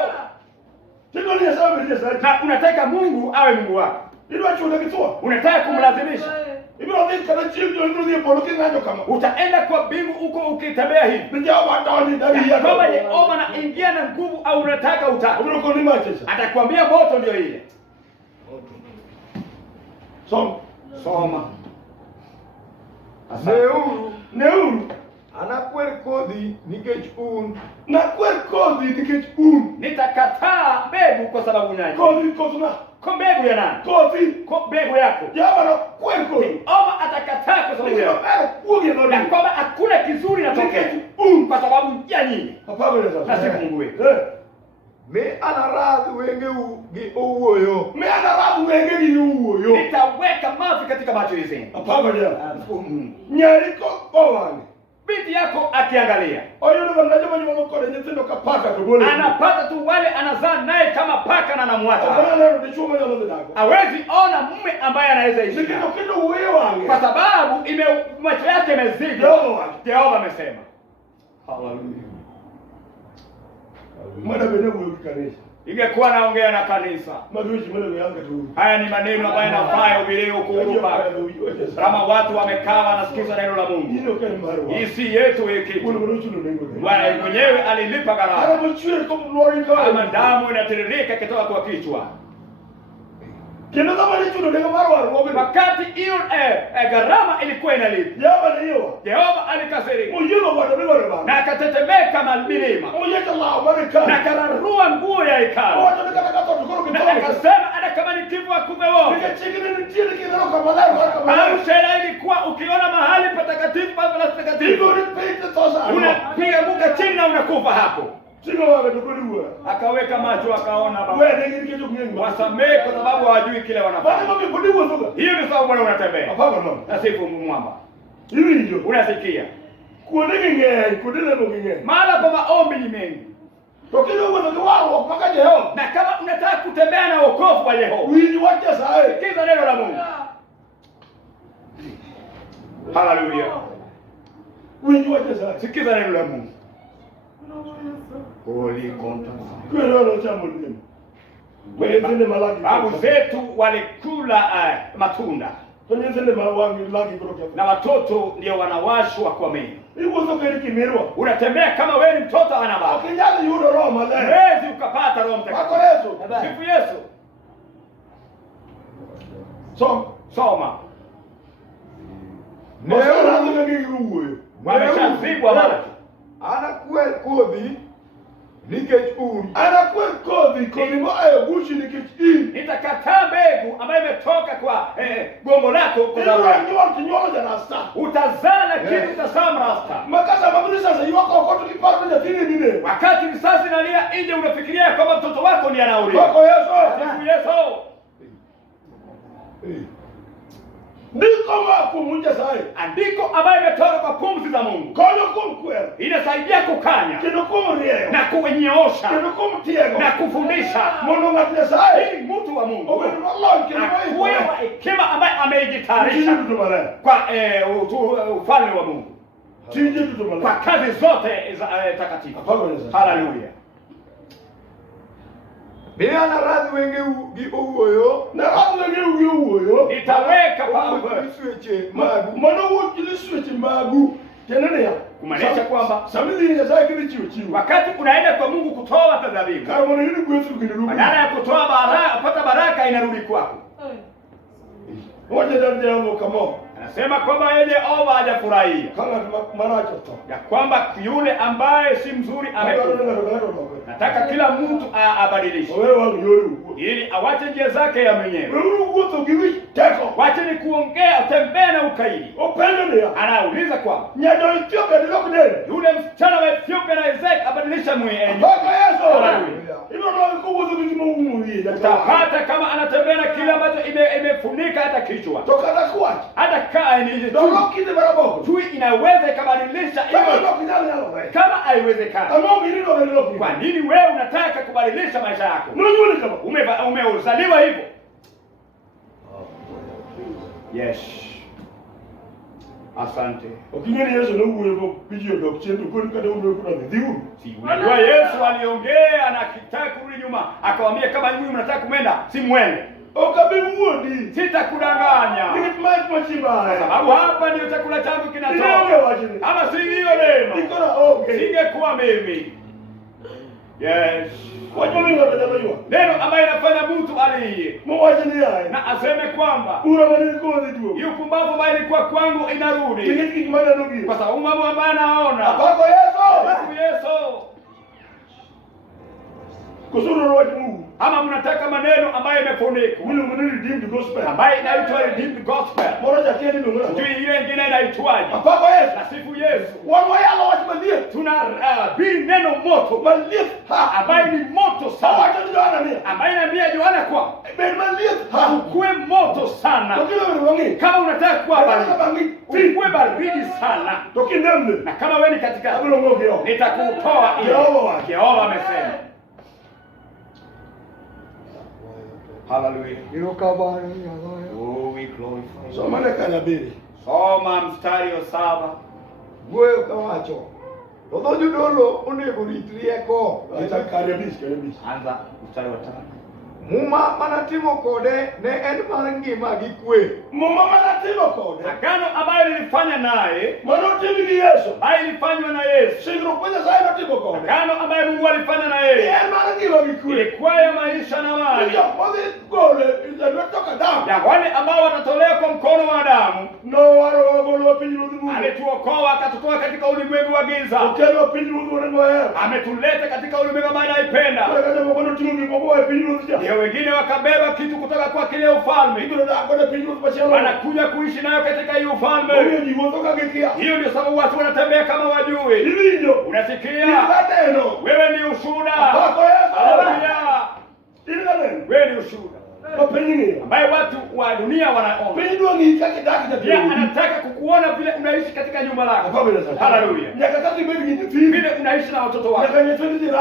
Tino ni sawa mbele ya Na unataka Mungu awe Mungu wako. Ndio achunga kitua. Unataka kumlazimisha. Hivi ndio kana chini ndio poloki nacho kama. Utaenda kwa bingu huko ukitembea hivi. Ndio watu ni ndani ya. Kama Yehova na ingia na nguvu au unataka utaka. Uko ni matesa. Atakwambia moto ndio ile. Soma. Neuru anakwer kodhi nikech un. Nakwer kodhi nikech un. Nitakataa mbegu kwa sababu nani? Kodhi kozna. Kwa mbegu ya nani? Kodhi. Kwa mbegu yako. Jaba na kwer kodhi. Oma atakataa kwa sababu yako. Na kwamba hakuna kizuri natokea. Kwa sababu ya nyinyi. Na siku Mungu wetu. Me anaradhi wengeu gi owuoyo. Me anaradhi wengegi owuoyo. Nitaweka mafi katika macho yenu. Hapana jana. Nyariko owani. Binti yako akiangalia. Oyo ndo mnaje mwenye mkono nyetindo kapaka tu bole. Anapata tu wale anazaa naye kama paka na anamwacha. Hapana leo ni chuma ya mzee dako. Hawezi ona mume ambaye anaweza ishi. Nikito kitu uwewe wangu. Kwa sababu macho yake yamezidi. Jehova amesema. Hallelujah. Mwana bene huyo kanisa. Ingekuwa naongea na kanisa. Madushi mwana yanga tu. Haya ni maneno ambayo yanafaa ubiri huko Urupa. Kama watu wamekaa wanasikiza neno la Mungu. Hilo kani maharwa. Hii si yetu hiki. Bwana mwenyewe alilipa gharama. Kama damu inatiririka kutoka kwa kichwa. Wakati hiyo gharama ilikuwa inalipa. Jehova alikasirika. Na akatetemeka milima. Na akararua nguo ya hekalu. Na akasema hata kama ni kifo akufe wote. Shera ilikuwa ukiona mahali patakatifu patakatifu. Unapiga muka chini na unakufa hapo. Akaweka macho akaona baba. Wasamehe kwa sababu hawajui kile wanafanya. Hiyo ni sababu bwana unatembea. Na sifu mwamba. Hivi ndio. Unasikia? Kuone ngenge, kuone ngenge. Mahala pa maombi ni mengi. Tokile uwe wao mpaka Jehova. Na kama unataka kutembea na wokovu wa Yehova, Wili wacha sae. sikiza neno la Mungu. Haleluya. Wili wacha sae. Sikiza neno la Mungu. Holy content. Kwa roho cha Mungu. Wewe zile malaki. Babu zetu walikula matunda. Kwenye zile mawangi laki kutoka. Na watoto ndio wanawashwa kwa meno. Hiyo sio kile kimerwa. Unatembea kama wewe ni mtoto ana baba. Ukijali yule roho malaika. Huwezi ukapata Roho Mtakatifu. Wako Yesu. Sifu Yesu. Soma. Ndio ngenge huyo. Wameshazibwa macho. Anakuwa kodhi nikech un. Anakuwa kodhi moyo bushi nikich. Nitakataa mbegu ambayo imetoka kwa gombo lako kuzaa. Kinyola na rasta. Utazaa lakini utazaa rasta. Makasa mabuni sasa yoko koto kiparo na tini nini. Wakati risasi inalia nje unafikiria kwamba mtoto wako ndiye anauliwa. Wako Yesu. Sifu Yesu. Ndiko mako munja sai. Andiko ambayo imetoka kwa pumzi za Mungu. Kono kumkwela. Inasaidia kukanya. Kino kumrieo. Na kunyoosha. Kino kumtiego. Na kufundisha. Mono ngati sai. Hii mtu wa Mungu. Owe Allah kino wewe wa hekima ambaye amejitayarisha kwa ufalme wa Mungu. Kwa kazi zote za takatifu. Haleluya. Bila na radhi wenge uoyo. Na radhi wenge uoyo. Itaweka pamoja switch magu. Mano wote switch magu. Tena ya kumaanisha kwamba samili ya zake ni chiwo. Wakati unaenda kwa Mungu kutoa dhabihu. Kama mwana yule kwetu kinarudi. Badala ya kutoa baraka, kupata baraka inarudi kwako. Wote ndio jambo kama. Anasema kwamba yeye Yehova hajafurahia. Kama maracho to. Ya kwamba yule ambaye si mzuri amekufa. Nataka kila mtu abadilishe. Ili awache njia zake ya mwenyewe. Wache ni kuongea, utembea na ukaidi. Anauliza kwamba yule msichana wa Ethiopia na Isaac abadilisha mwenyewe. Utapata kama anatembea na kile ambacho imefunika hata kichwa. Hata kaa ni tu inaweza ikabadilisha kama haiwezekani. Kwa nini wewe unataka kubadilisha maisha yako? Umeuzaliwa hivyo. Yes. Asante. Ukingeni Yesu na uwe kwa video doc chetu kwa kada uwe kuna vidhiu. Unajua Yesu aliongea na akitaka kurudi nyuma, akamwambia kama nyinyi mnataka kumenda, si muende. Okabimuodi. Sitakudanganya. Sababu hapa ndio chakula changu kinatoka. Ama si hiyo neno. Singekuwa mimi. Yes. Neno ambayo inafanya mtu aliye. Na aseme kwamba hiyo pumbavu ambayo ilikuwa kwangu inarudi. Kwa sababu mambo ambayo anaona. Yesu. Ama mnataka maneno ambayo imefunikwa. Ambayo inaitwa redeemed gospel. Sijui ile nyingine inaitwaje. Na sifu Yesu. Tuna neno moto. Ambayo ni moto sana. Ambayo inaambia Yohana kwa ukue moto sana. Kama unataka kuwa baridi, ukue baridi sana. Na kama wewe ni katika nitakutoa hiyo. Yehova amesema. Hallelujah. Oh, we glorify. Soma mstari wa 7. Wewe kawacho. Todo judolo onego ritrieko. Anza mstari wa 5. Muma manatimo kode ne en mar ngima gi kwe. Agano ambayo nilifanya naye. Yesu. Ambayo ilifanywa na Yesu. Agano ambayo Mungu alifanya na yeye. Ilikuwa ya maisha na mali. Ya wale ambao watatolewa kwa mkono wa damu. Alituokoa akatutoa katika ulimwengu wa giza. Ametuleta katika ulimwengu ambao anaipenda. Ndio wengine wakabeba kitu kutoka kwa kile ufalme. Wanakuja kuishi nayo katika hiyo ufalme. Hiyo ndio sababu watu wanatembea kama wajui. Unasikia? Wewe ni ushuhuda. Haleluya. Wewe ni ushuhuda. ambaye watu wa dunia wanaona. Pia anataka kukuona vile unaishi katika nyumba lako. Haleluya. Vile unaishi na watoto wako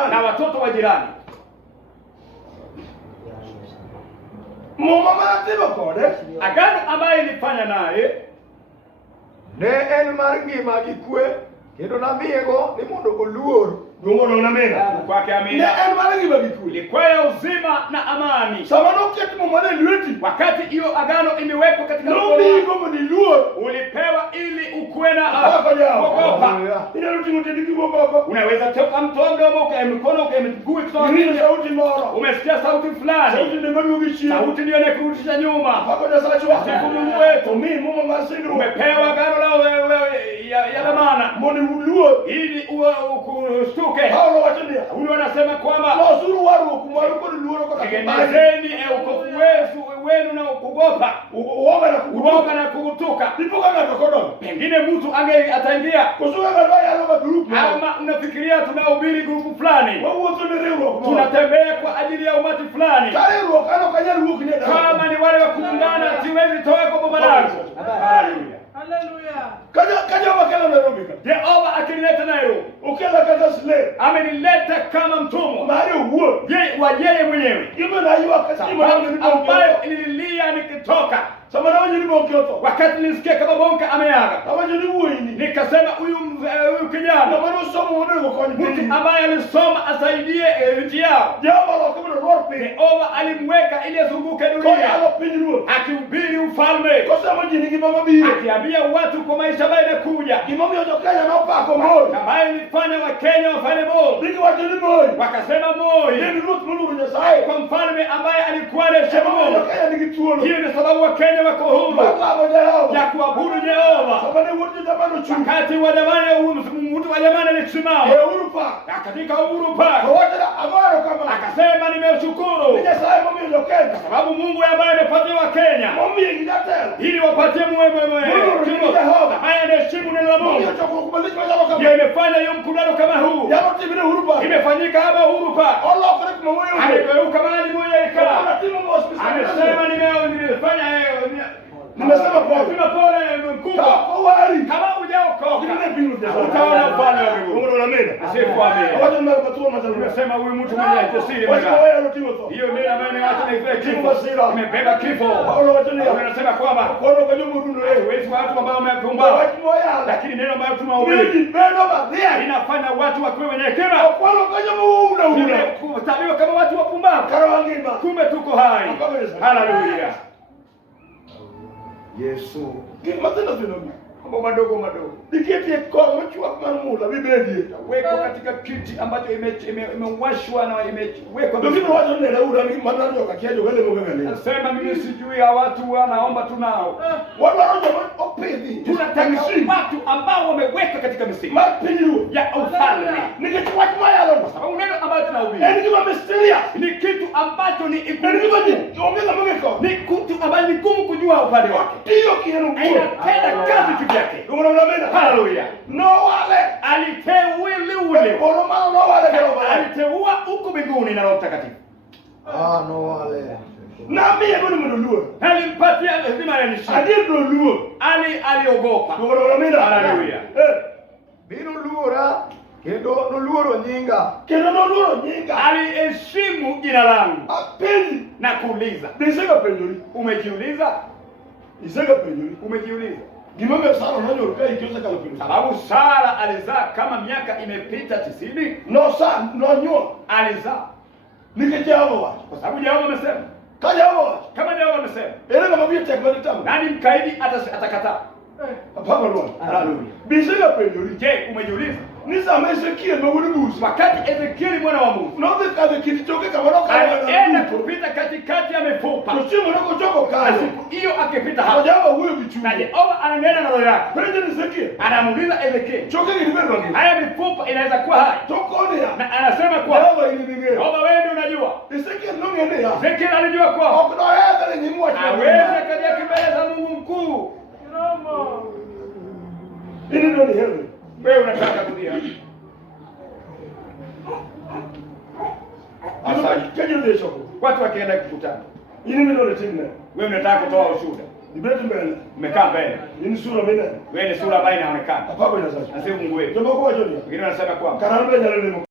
na watoto wa jirani. Agano ambaye nilifanya naye ne en mar ngima gi kwe kendo namiyego ni mondo oluor. Mungu anamena kwake amina. Ne en mar ngima gi kwe. Ilikuwa ya uzima na amani. Sama noketi momane lweti. Wakati hiyo agano imewekwa katika mkono wako, ni luor. Ulipewa ili ukuwe na kuogopa. Ina ruti mtendiki kuogopa. Unaweza toka mdomo kwa mkono kwa mguu kutoka nje. Sauti mara. Umesikia sauti fulani. Sauti ndio ngurudishia. Sauti ndio inakurudisha nyuma. Hapo ndio sasa chwa. Mungu wetu. Mimi Mungu ngasindo. Umepewa agano la ya dhamana. Mbona luor ili ukustuke. Paulo wachonia. Huyu anasema kwamba wasuru waru kumwaru kwa luor kwa tengenezeni ukofu wenu na kuogopa. Uoga na kugutuka. Pengine mtu ataingia ama unafikiria tunahubiri grupu fulani, tunatembea kwa ajili ya umati fulani, kama ni wale wa kuungana siwezi toa kwa baba langu. Haleluya. Kaja wakala Nairobi. Jehova akinileta Nairobi. Ukela kaza slave. Amenileta kama mtumwa. Mario huo. Yeye mwenyewe. Ibe na hiyo wakati ambayo nililia nikitoka. Samana wenye ni bonketo. Wakati nilisikia kama bonka ameaga. Tawaje ni huo ini. Nikasema huyu kijana. Na maana somo wao kwa nini? Ambaye alisoma asaidie nchi yao. Jehova alimweka ili azunguke dunia. Akihubiri ufalme. Akiambia watu kwa maisha ambayo yanakuja. Ambaye ilifanya Wakenya wafanye bora. Wakasema Moi. Kwa mfalme ambaye alikuwa anaheshimu Mungu. Hiyo ni sababu Wakenya wako huru ya kuabudu Jehova. Wakati wa jamani mtu wa jamani alisimama katika Uhuru Park. Akasema nimeshukuru kwa sababu Mungu ambaye amepatia Wakenya ili wapatie ambaye anaheshimu neno la Mungu. Imefanya hiyo mkutano kama huu. Imefanyika hapa Uhuru Park. Amegeuka mahali moja ikaa. Amesema nimefanya nimesema kwa kupima pole mkubwa. Kama hujaokoka utaona ufalme wa Mungu. Mungu anamena. Asifuamini. Watu wanapatoa mazao. Nimesema huyu mtu mwenye jasiri mbaya. Hiyo ndio ambayo ni watu na kifo. Imebeba kifo. Anasema kwamba wewe watu ambao wamepumba. Lakini neno ambalo tunahubiri inafanya watu wakiwe wenye hekima. Utabiwa kama watu wapumbavu. Kumbe tuko hai. Haleluya. Yesu. Mambo madogo. Diketi kwa mchwa kama mula bibeli. Weko katika kiti ambacho imewashwa na imewekwa. Ndio watu ndio laura ni maneno yakakiaje wale mwenyewe. Nasema mimi sijui ya watu wanaomba tunao. Watu wanaomba opedi. Tunataka watu ambao wamewekwa katika misingi ya ufalme. Ningechukua kama yalo. Sababu neno ambalo tunahubiri. Ni kama mysterious. Ni kitu ambacho ni ongeza mweko. Ni kitu ambacho ni gumu kujua upande wake. Ndio kienu. Inatenda kazi kivyake. Haleluya. No wale aliteua huko mbinguni na Roho Mtakatifu. No wale. Na mimi ngo nimdulua. Alimpatia lazima anishi. Adidulua. Aliogopa. Haleluya. Bino luora kendo noluoro nyinga. Aliheshimu jina langu. Apendi na kuuliza. Nisega penjori. Umejiuliza? Isega penjori. Umejiuliza? Gimame Sara unajua ukai kioza kala penjori. Sababu Sara alizaa kama miaka imepita 90. No nyoa alizaa. Nikeje hapo wapi? Kwa sababu Jehova amesema. Kaja hapo wapi? Kama Jehova amesema. Ele kama vile teknolojia tamu. Nani mkaidi atakataa? Hapana Lord. Haleluya. Bisega penjori. Je, umejiuliza? Nisa Ezekiel mbuzi. Wakati Ezekiel mwana wa Mungu. Ndio kaza kilichoke kama roka. Alienda kupita katikati ya mifupa. Tuchimo nako choko kaza. Hiyo akipita hapo. Hajaba huyo bichu. Na Jehova ananena na roho yake. President Ezekiel. Anamuuliza Ezekiel. Choke kilibeba nini? Haya mifupa inaweza kuwa hai. Tokone ya. Na anasema kwa Jehova iliningea. Jehova wewe ndio unajua. Ezekiel ndio ngende ya. Ezekiel alijua kwa. Hakuna hata ni mwa. Aweza kaja kimbele za Mungu mkuu. Kiroma. Ili ndio ni heaven. Wewe unataka kudia. Asante. Kaje ndio watu wakienda kukutana. Ini mimi ndo timna. Wewe unataka kutoa ushuhuda. Nibetu mbele. Umekaa mbele. Ini sura mimi. Wewe ni sura ambayo inaonekana. Hapa kwa sasa. Na sio Mungu wetu. Ndio kwa joni. Wengine wanasema kwamba Karamba nyalele